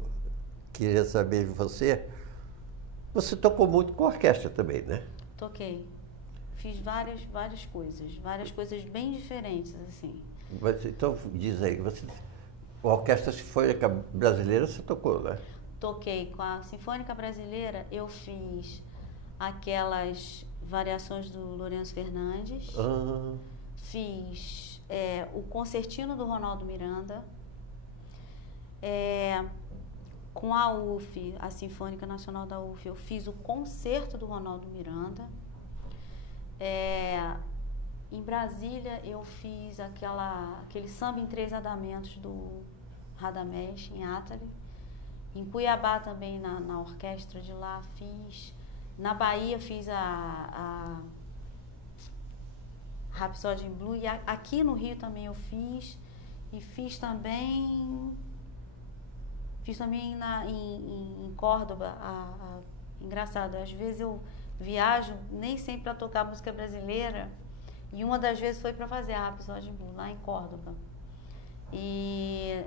queria saber de você, você tocou muito com orquestra também, né? Toquei. Fiz várias coisas bem diferentes, assim. Então, diz aí, a Orquestra Sinfônica Brasileira você tocou, né? Toquei com a Sinfônica Brasileira, eu fiz aquelas variações do Lourenço Fernandes, fiz o Concertino do Ronaldo Miranda, com a UF, a Sinfônica Nacional da UF, eu fiz o Concerto do Ronaldo Miranda. Em Brasília eu fiz aquele samba em 3 andamentos do Radamés, em Atali. Em Cuiabá também, na orquestra de lá, fiz. Na Bahia fiz a Rhapsody in Blue. E aqui no Rio também eu fiz. E fiz também em Córdoba. Engraçado, às vezes eu viajo nem sempre para tocar música brasileira. E uma das vezes foi para fazer a Rhapsody in Blue, lá em Córdoba. E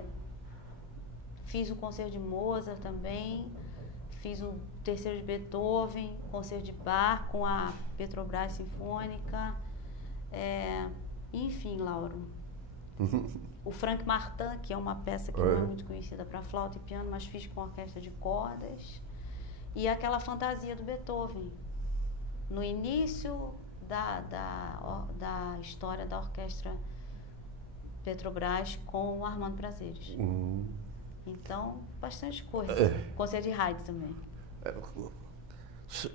fiz o concerto de Mozart também, fiz o terceiro de Beethoven, concerto de Bach com a Petrobras Sinfônica. Enfim, Lauro. O Frank Martin, que é uma peça que não é muito conhecida para flauta e piano, mas fiz com orquestra de cordas. E aquela fantasia do Beethoven, no início da história da orquestra Petrobras com o Armando Prazeres. Então, bastante coisa. Concerto de Haydn também.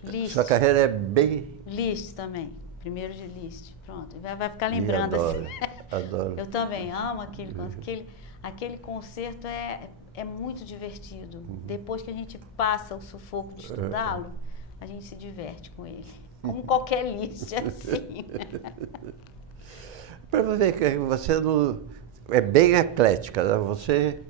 Liszt. Sua carreira é bem... Liszt também. Primeiro de Liszt. Pronto. Vai ficar lembrando assim. Adoro. Eu também amo aquele concerto. É muito divertido. Depois que a gente passa o sufoco de estudá-lo, a gente se diverte com ele. Como qualquer Liszt, assim. Para você ver que você é bem eclética, né? Você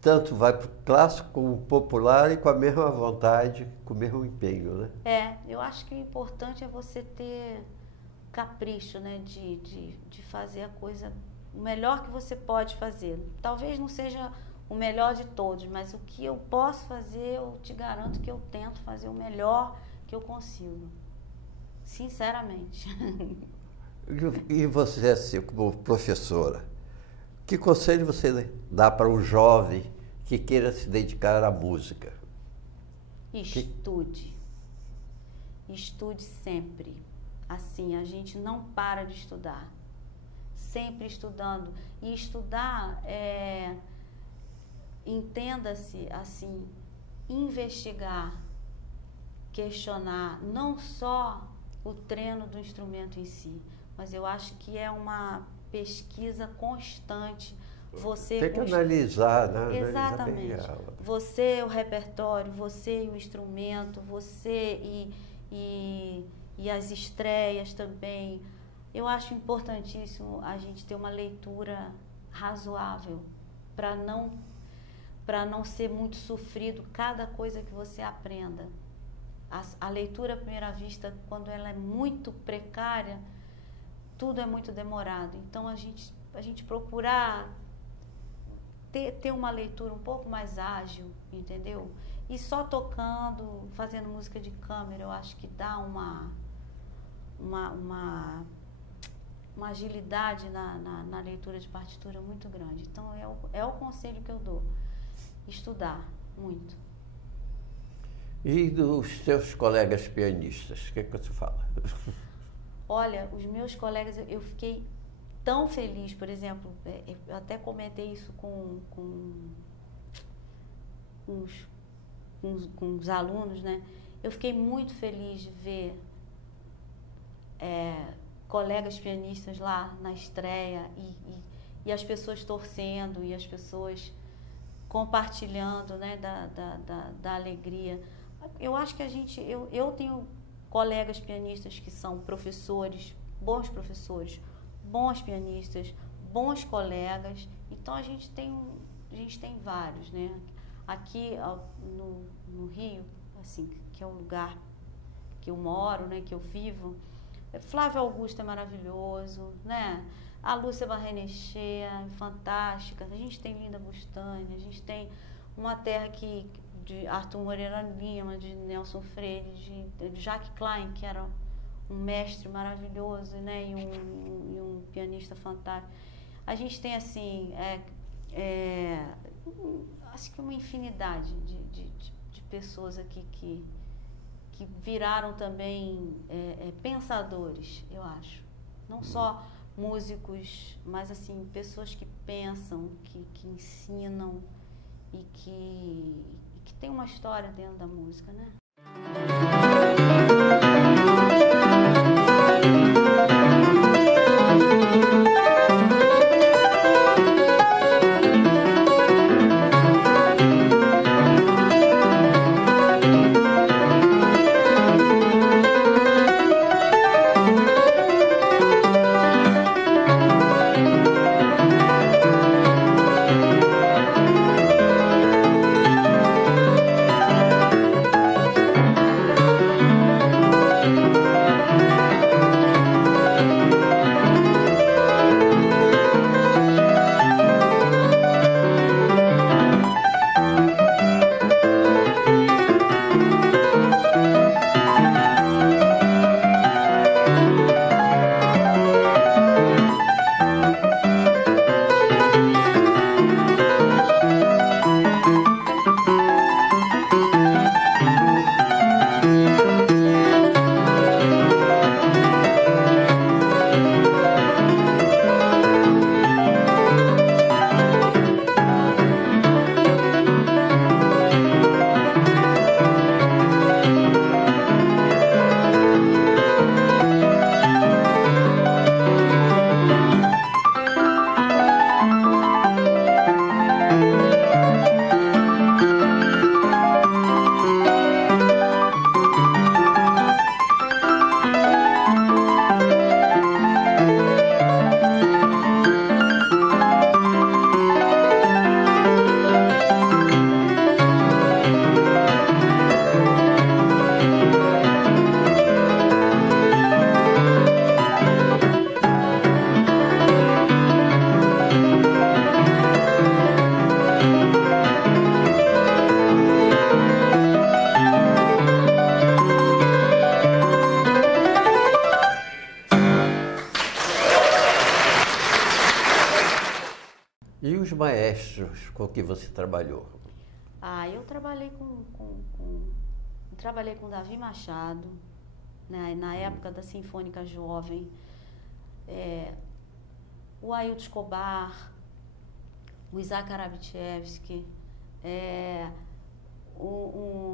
tanto vai para o clássico como o popular e com a mesma vontade, com o mesmo empenho, né? Eu acho que o importante é você ter capricho, né? De fazer a coisa o melhor que você pode fazer. Talvez não seja o melhor de todos, mas o que eu posso fazer, eu te garanto que eu tento fazer o melhor que eu consigo. Sinceramente. E você, assim, como professora, que conselho você dá para um jovem que queira se dedicar à música? Estude. Estude sempre. Assim, a gente não para de estudar. Sempre estudando. E estudar entenda-se assim, investigar, questionar, não só o treino do instrumento em si, mas eu acho que é uma pesquisa constante. Você tem que analisar, né? Exatamente. Você, o repertório, você e o instrumento, você e as estreias também. Eu acho importantíssimo a gente ter uma leitura razoável para não ser muito sofrido cada coisa que você aprenda. A leitura à primeira vista, quando ela é muito precária, tudo é muito demorado. Então, a gente procurar ter uma leitura um pouco mais ágil, entendeu? E só tocando, fazendo música de câmera, eu acho que dá uma agilidade na leitura de partitura muito grande. Então, é o conselho que eu dou. Estudar muito. E dos seus colegas pianistas, o que você fala? Olha, os meus colegas, eu fiquei tão feliz, por exemplo, eu até comentei isso com os alunos, né? Eu fiquei muito feliz de ver colegas pianistas lá na estreia e as pessoas torcendo e as pessoas compartilhando, né, da alegria. Eu acho que eu tenho colegas pianistas que são professores, bons pianistas, bons colegas. Então a gente tem vários, né? Aqui no Rio, assim, que é o lugar que eu moro, né, que eu vivo, Flávio Augusto é maravilhoso, né? A Lúcia Barrenechea é fantástica. A gente tem Linda Bustani, a gente tem uma terra que de Arthur Moreira Lima, de Nelson Freire, de Jacques Klein, que era um mestre maravilhoso, né? E um pianista fantástico. A gente tem, assim, acho que uma infinidade de pessoas aqui que viraram também pensadores, eu acho. Não só músicos, mas, assim, pessoas que pensam, que ensinam e que tem uma história dentro da música, né? E os maestros com que você trabalhou? Eu trabalhei trabalhei com Davi Machado, né, na época da Sinfônica Jovem, o Ailton Escobar, o Isaac Arabchevski,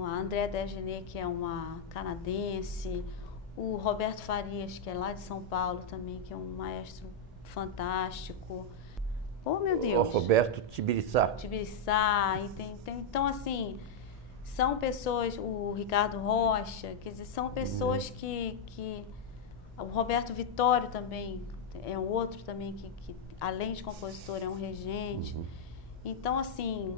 a Andrea Desgenais, que é uma canadense, o Roberto Farias, que é lá de São Paulo também, que é um maestro fantástico. Oh, meu Deus! O Roberto Tibiriçá. Tibiriçá, então, assim, são pessoas, o Ricardo Rocha, quer dizer, são pessoas que o Roberto Vitório também é um outro também que além de compositor, é um regente. Então, assim,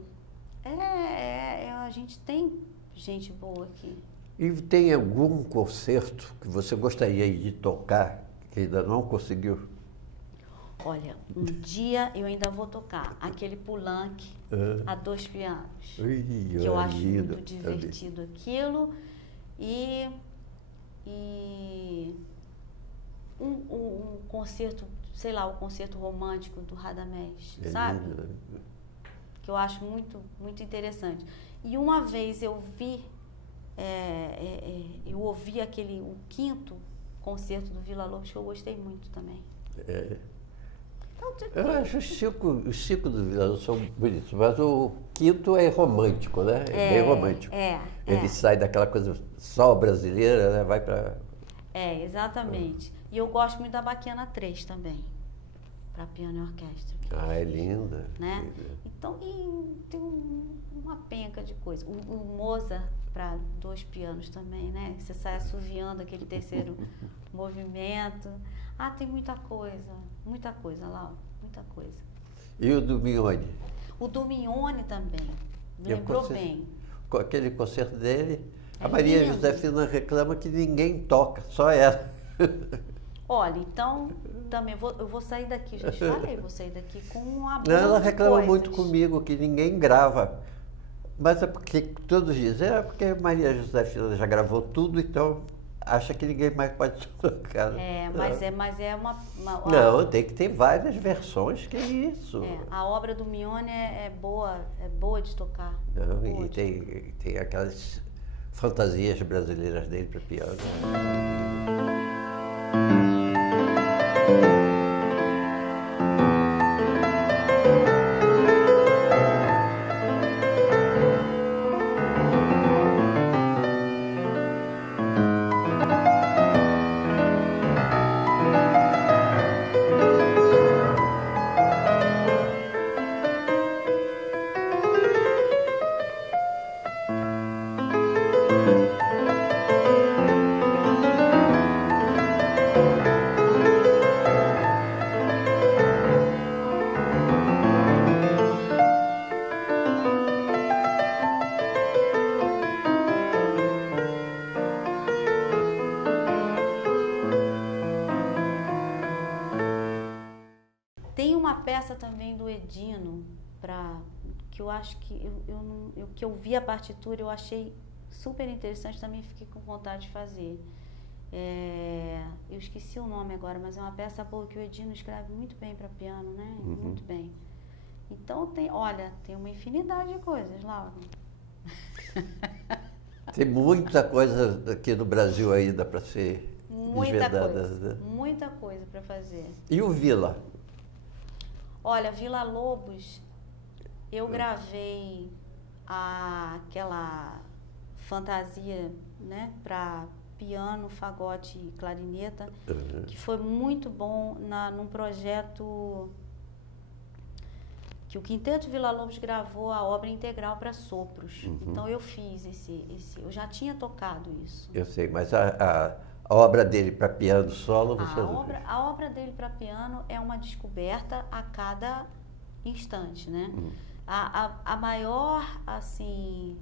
a gente tem gente boa aqui. E tem algum concerto que você gostaria de tocar, que ainda não conseguiu? Olha, um dia eu ainda vou tocar aquele Poulenc a 2 pianos, que eu acho muito divertido aquilo, e um concerto, sei lá, o concerto romântico do Radamés, sabe? Lindo. Que eu acho muito, muito interessante. E uma vez eu vi, eu ouvi o 5º concerto do Villa-Lobos, que eu gostei muito também. Eu acho os 5 do Villa-Lobos são bonitos, mas o 5º é romântico, né? É bem romântico. Ele sai daquela coisa só brasileira, né? Vai para... exatamente. E eu gosto muito da Baquiana 3 também, para piano e orquestra. É linda. Né? Linda. Então, tem uma penca de coisa. O Mozart para 2 pianos também, né? Você sai assoviando aquele terceiro movimento. Tem muita coisa lá, muita coisa. E o Domignoni? O Domignoni também, lembrou bem. Aquele concerto dele, a Maria Josefina reclama que ninguém toca, só ela. Olha, então, também eu vou sair daqui, já te falei, vou sair daqui com uma Não, ela boa reclama muito comigo que ninguém grava. Mas é porque todos dizem, porque Maria Josefina já gravou tudo, então acha que ninguém mais pode tocar. Mas é uma Não, tem que ter várias versões, que é isso. A obra do Mione é boa de tocar. Não, e tem aquelas fantasias brasileiras dele para piano. Tem uma peça também do Edino, que eu acho que que eu vi a partitura, eu achei super interessante, também fiquei com vontade de fazer. Eu esqueci o nome agora, mas é uma peça boa que o Edino escreve muito bem para piano, né? Uhum. Muito bem. Então tem uma infinidade de coisas, Laura. Tem muita coisa aqui no Brasil ainda para ser desvendada. Muita coisa para fazer. E o Vila? Olha, Vila Lobos, eu gravei aquela fantasia, né, para piano, fagote e clarineta, que foi muito bom num projeto que o Quinteto Vila Lobos gravou a obra integral para sopros. Uhum. Então eu fiz eu já tinha tocado isso. Eu sei, mas a obra dele para piano solo, você a obra dele para piano é uma descoberta a cada instante, né? Uhum. A maior, assim,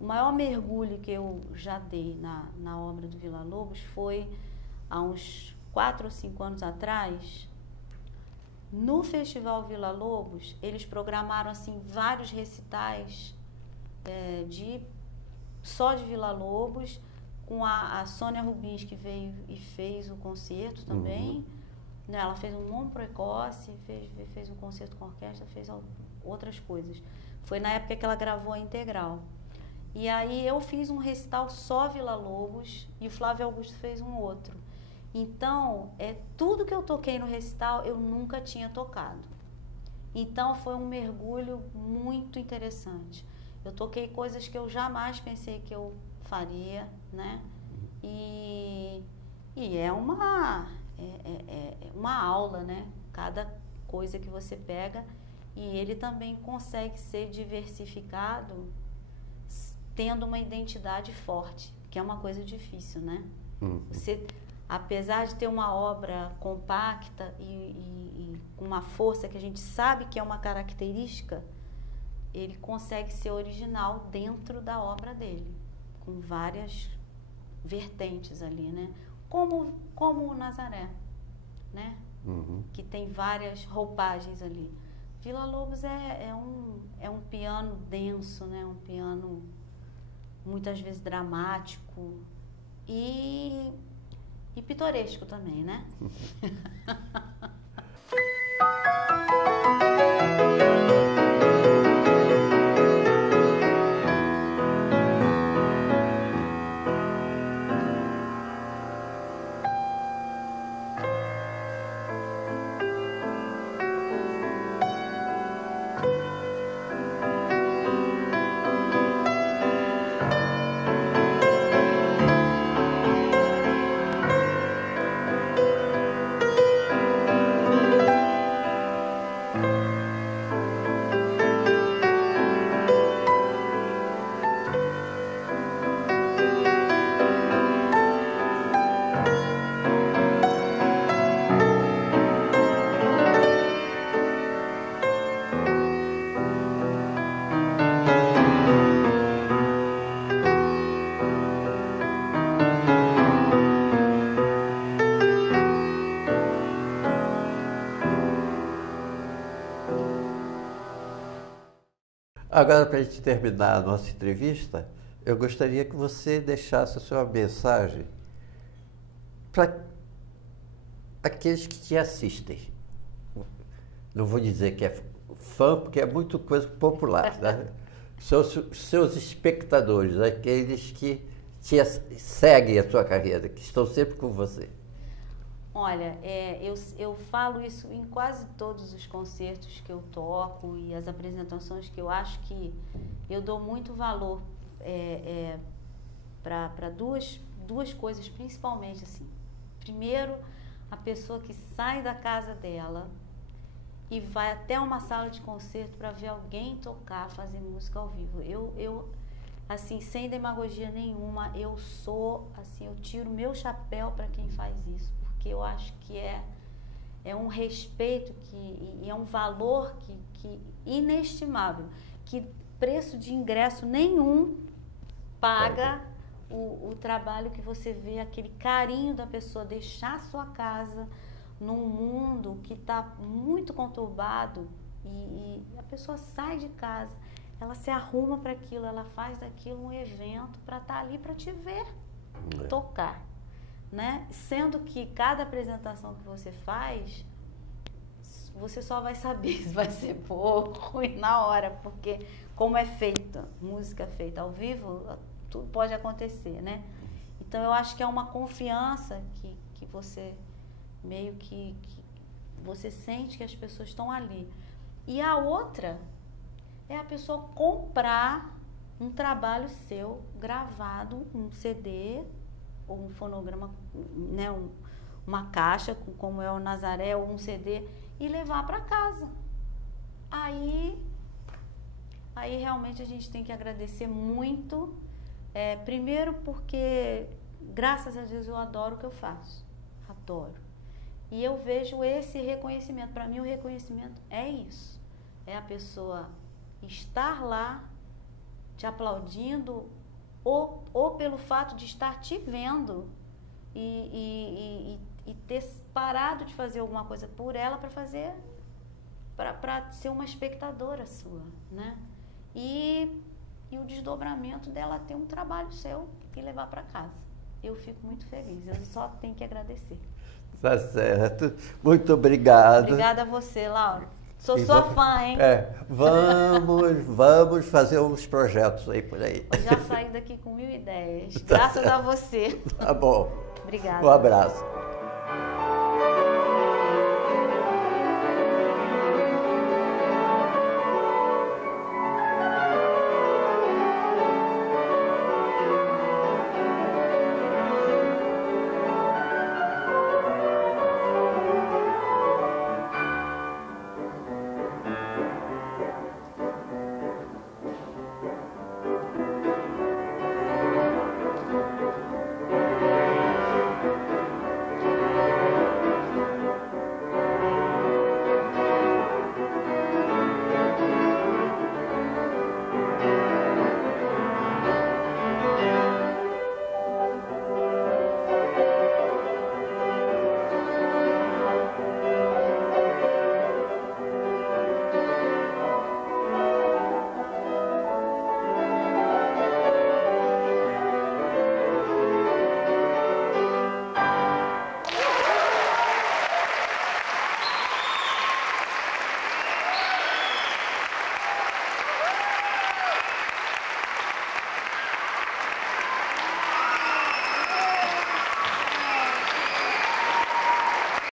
o maior mergulho que eu já dei na obra do Vila Lobos foi há uns 4 ou 5 anos atrás. No Festival Vila Lobos, eles programaram assim vários recitais só de Vila Lobos, com a Sônia Rubins, que veio e fez o concerto também. Uhum. Né, ela fez um Mon Precoce, fez um concerto com orquestra, fez outras coisas. Foi na época que ela gravou a integral. E aí eu fiz um recital só Vila Lobos e o Flávio Augusto fez um outro. Então, tudo que eu toquei no recital eu nunca tinha tocado. Então foi um mergulho muito interessante. Eu toquei coisas que eu jamais pensei que eu faria, né? E é uma aula, né? Cada coisa que você pega, e ele também consegue ser diversificado tendo uma identidade forte, que é uma coisa difícil, né? Você, apesar de ter uma obra compacta e com uma força que a gente sabe que é uma característica, ele consegue ser original dentro da obra dele, com várias vertentes ali, né? Como o Nazaré, né? Uhum. Que tem várias roupagens ali. Vila Lobos é um piano denso, né? Um piano muitas vezes dramático e pitoresco também, né? Agora, para a gente terminar a nossa entrevista, eu gostaria que você deixasse a sua mensagem para aqueles que te assistem. Não vou dizer que é fã, porque é muito coisa popular, né? Seus espectadores, aqueles que seguem a sua carreira, que estão sempre com você. Olha, eu falo isso em quase todos os concertos que eu toco e as apresentações, que eu acho que eu dou muito valor para duas coisas, principalmente assim. Primeiro, a pessoa que sai da casa dela e vai até uma sala de concerto para ver alguém tocar, fazer música ao vivo. Eu assim, sem demagogia nenhuma, eu tiro meu chapéu para quem faz isso, porque eu acho que é um respeito e é um valor que inestimável, que preço de ingresso nenhum paga o trabalho que você vê, aquele carinho da pessoa, deixar sua casa num mundo que está muito conturbado e a pessoa sai de casa, ela se arruma para aquilo, ela faz daquilo um evento para estar ali para te ver tocar, né? Sendo que cada apresentação que você faz, você só vai saber se vai ser boa ou ruim na hora, porque como é feita, música feita ao vivo, tudo pode acontecer, né? Então eu acho que é uma confiança que você meio que você sente que as pessoas estão ali. E a outra é a pessoa comprar um trabalho seu gravado, um CD ou um fonograma, né, uma caixa, como é o Nazaré, ou um CD, e levar para casa. Aí realmente a gente tem que agradecer muito, primeiro porque, graças a Deus, eu adoro o que eu faço, adoro. E eu vejo esse reconhecimento, para mim o reconhecimento é isso, é a pessoa estar lá te aplaudindo ou pelo fato de estar te vendo e ter parado de fazer alguma coisa por ela para ser uma espectadora sua, né? E o desdobramento dela ter um trabalho seu e levar para casa. Eu fico muito feliz, eu só tenho que agradecer. Tá certo. Muito obrigado. Obrigada a você, Laura. Sou sua fã, hein? Vamos fazer uns projetos aí por aí. Eu já saí daqui com 1000 ideias. Graças a você. Tá bom. Obrigada. Um abraço.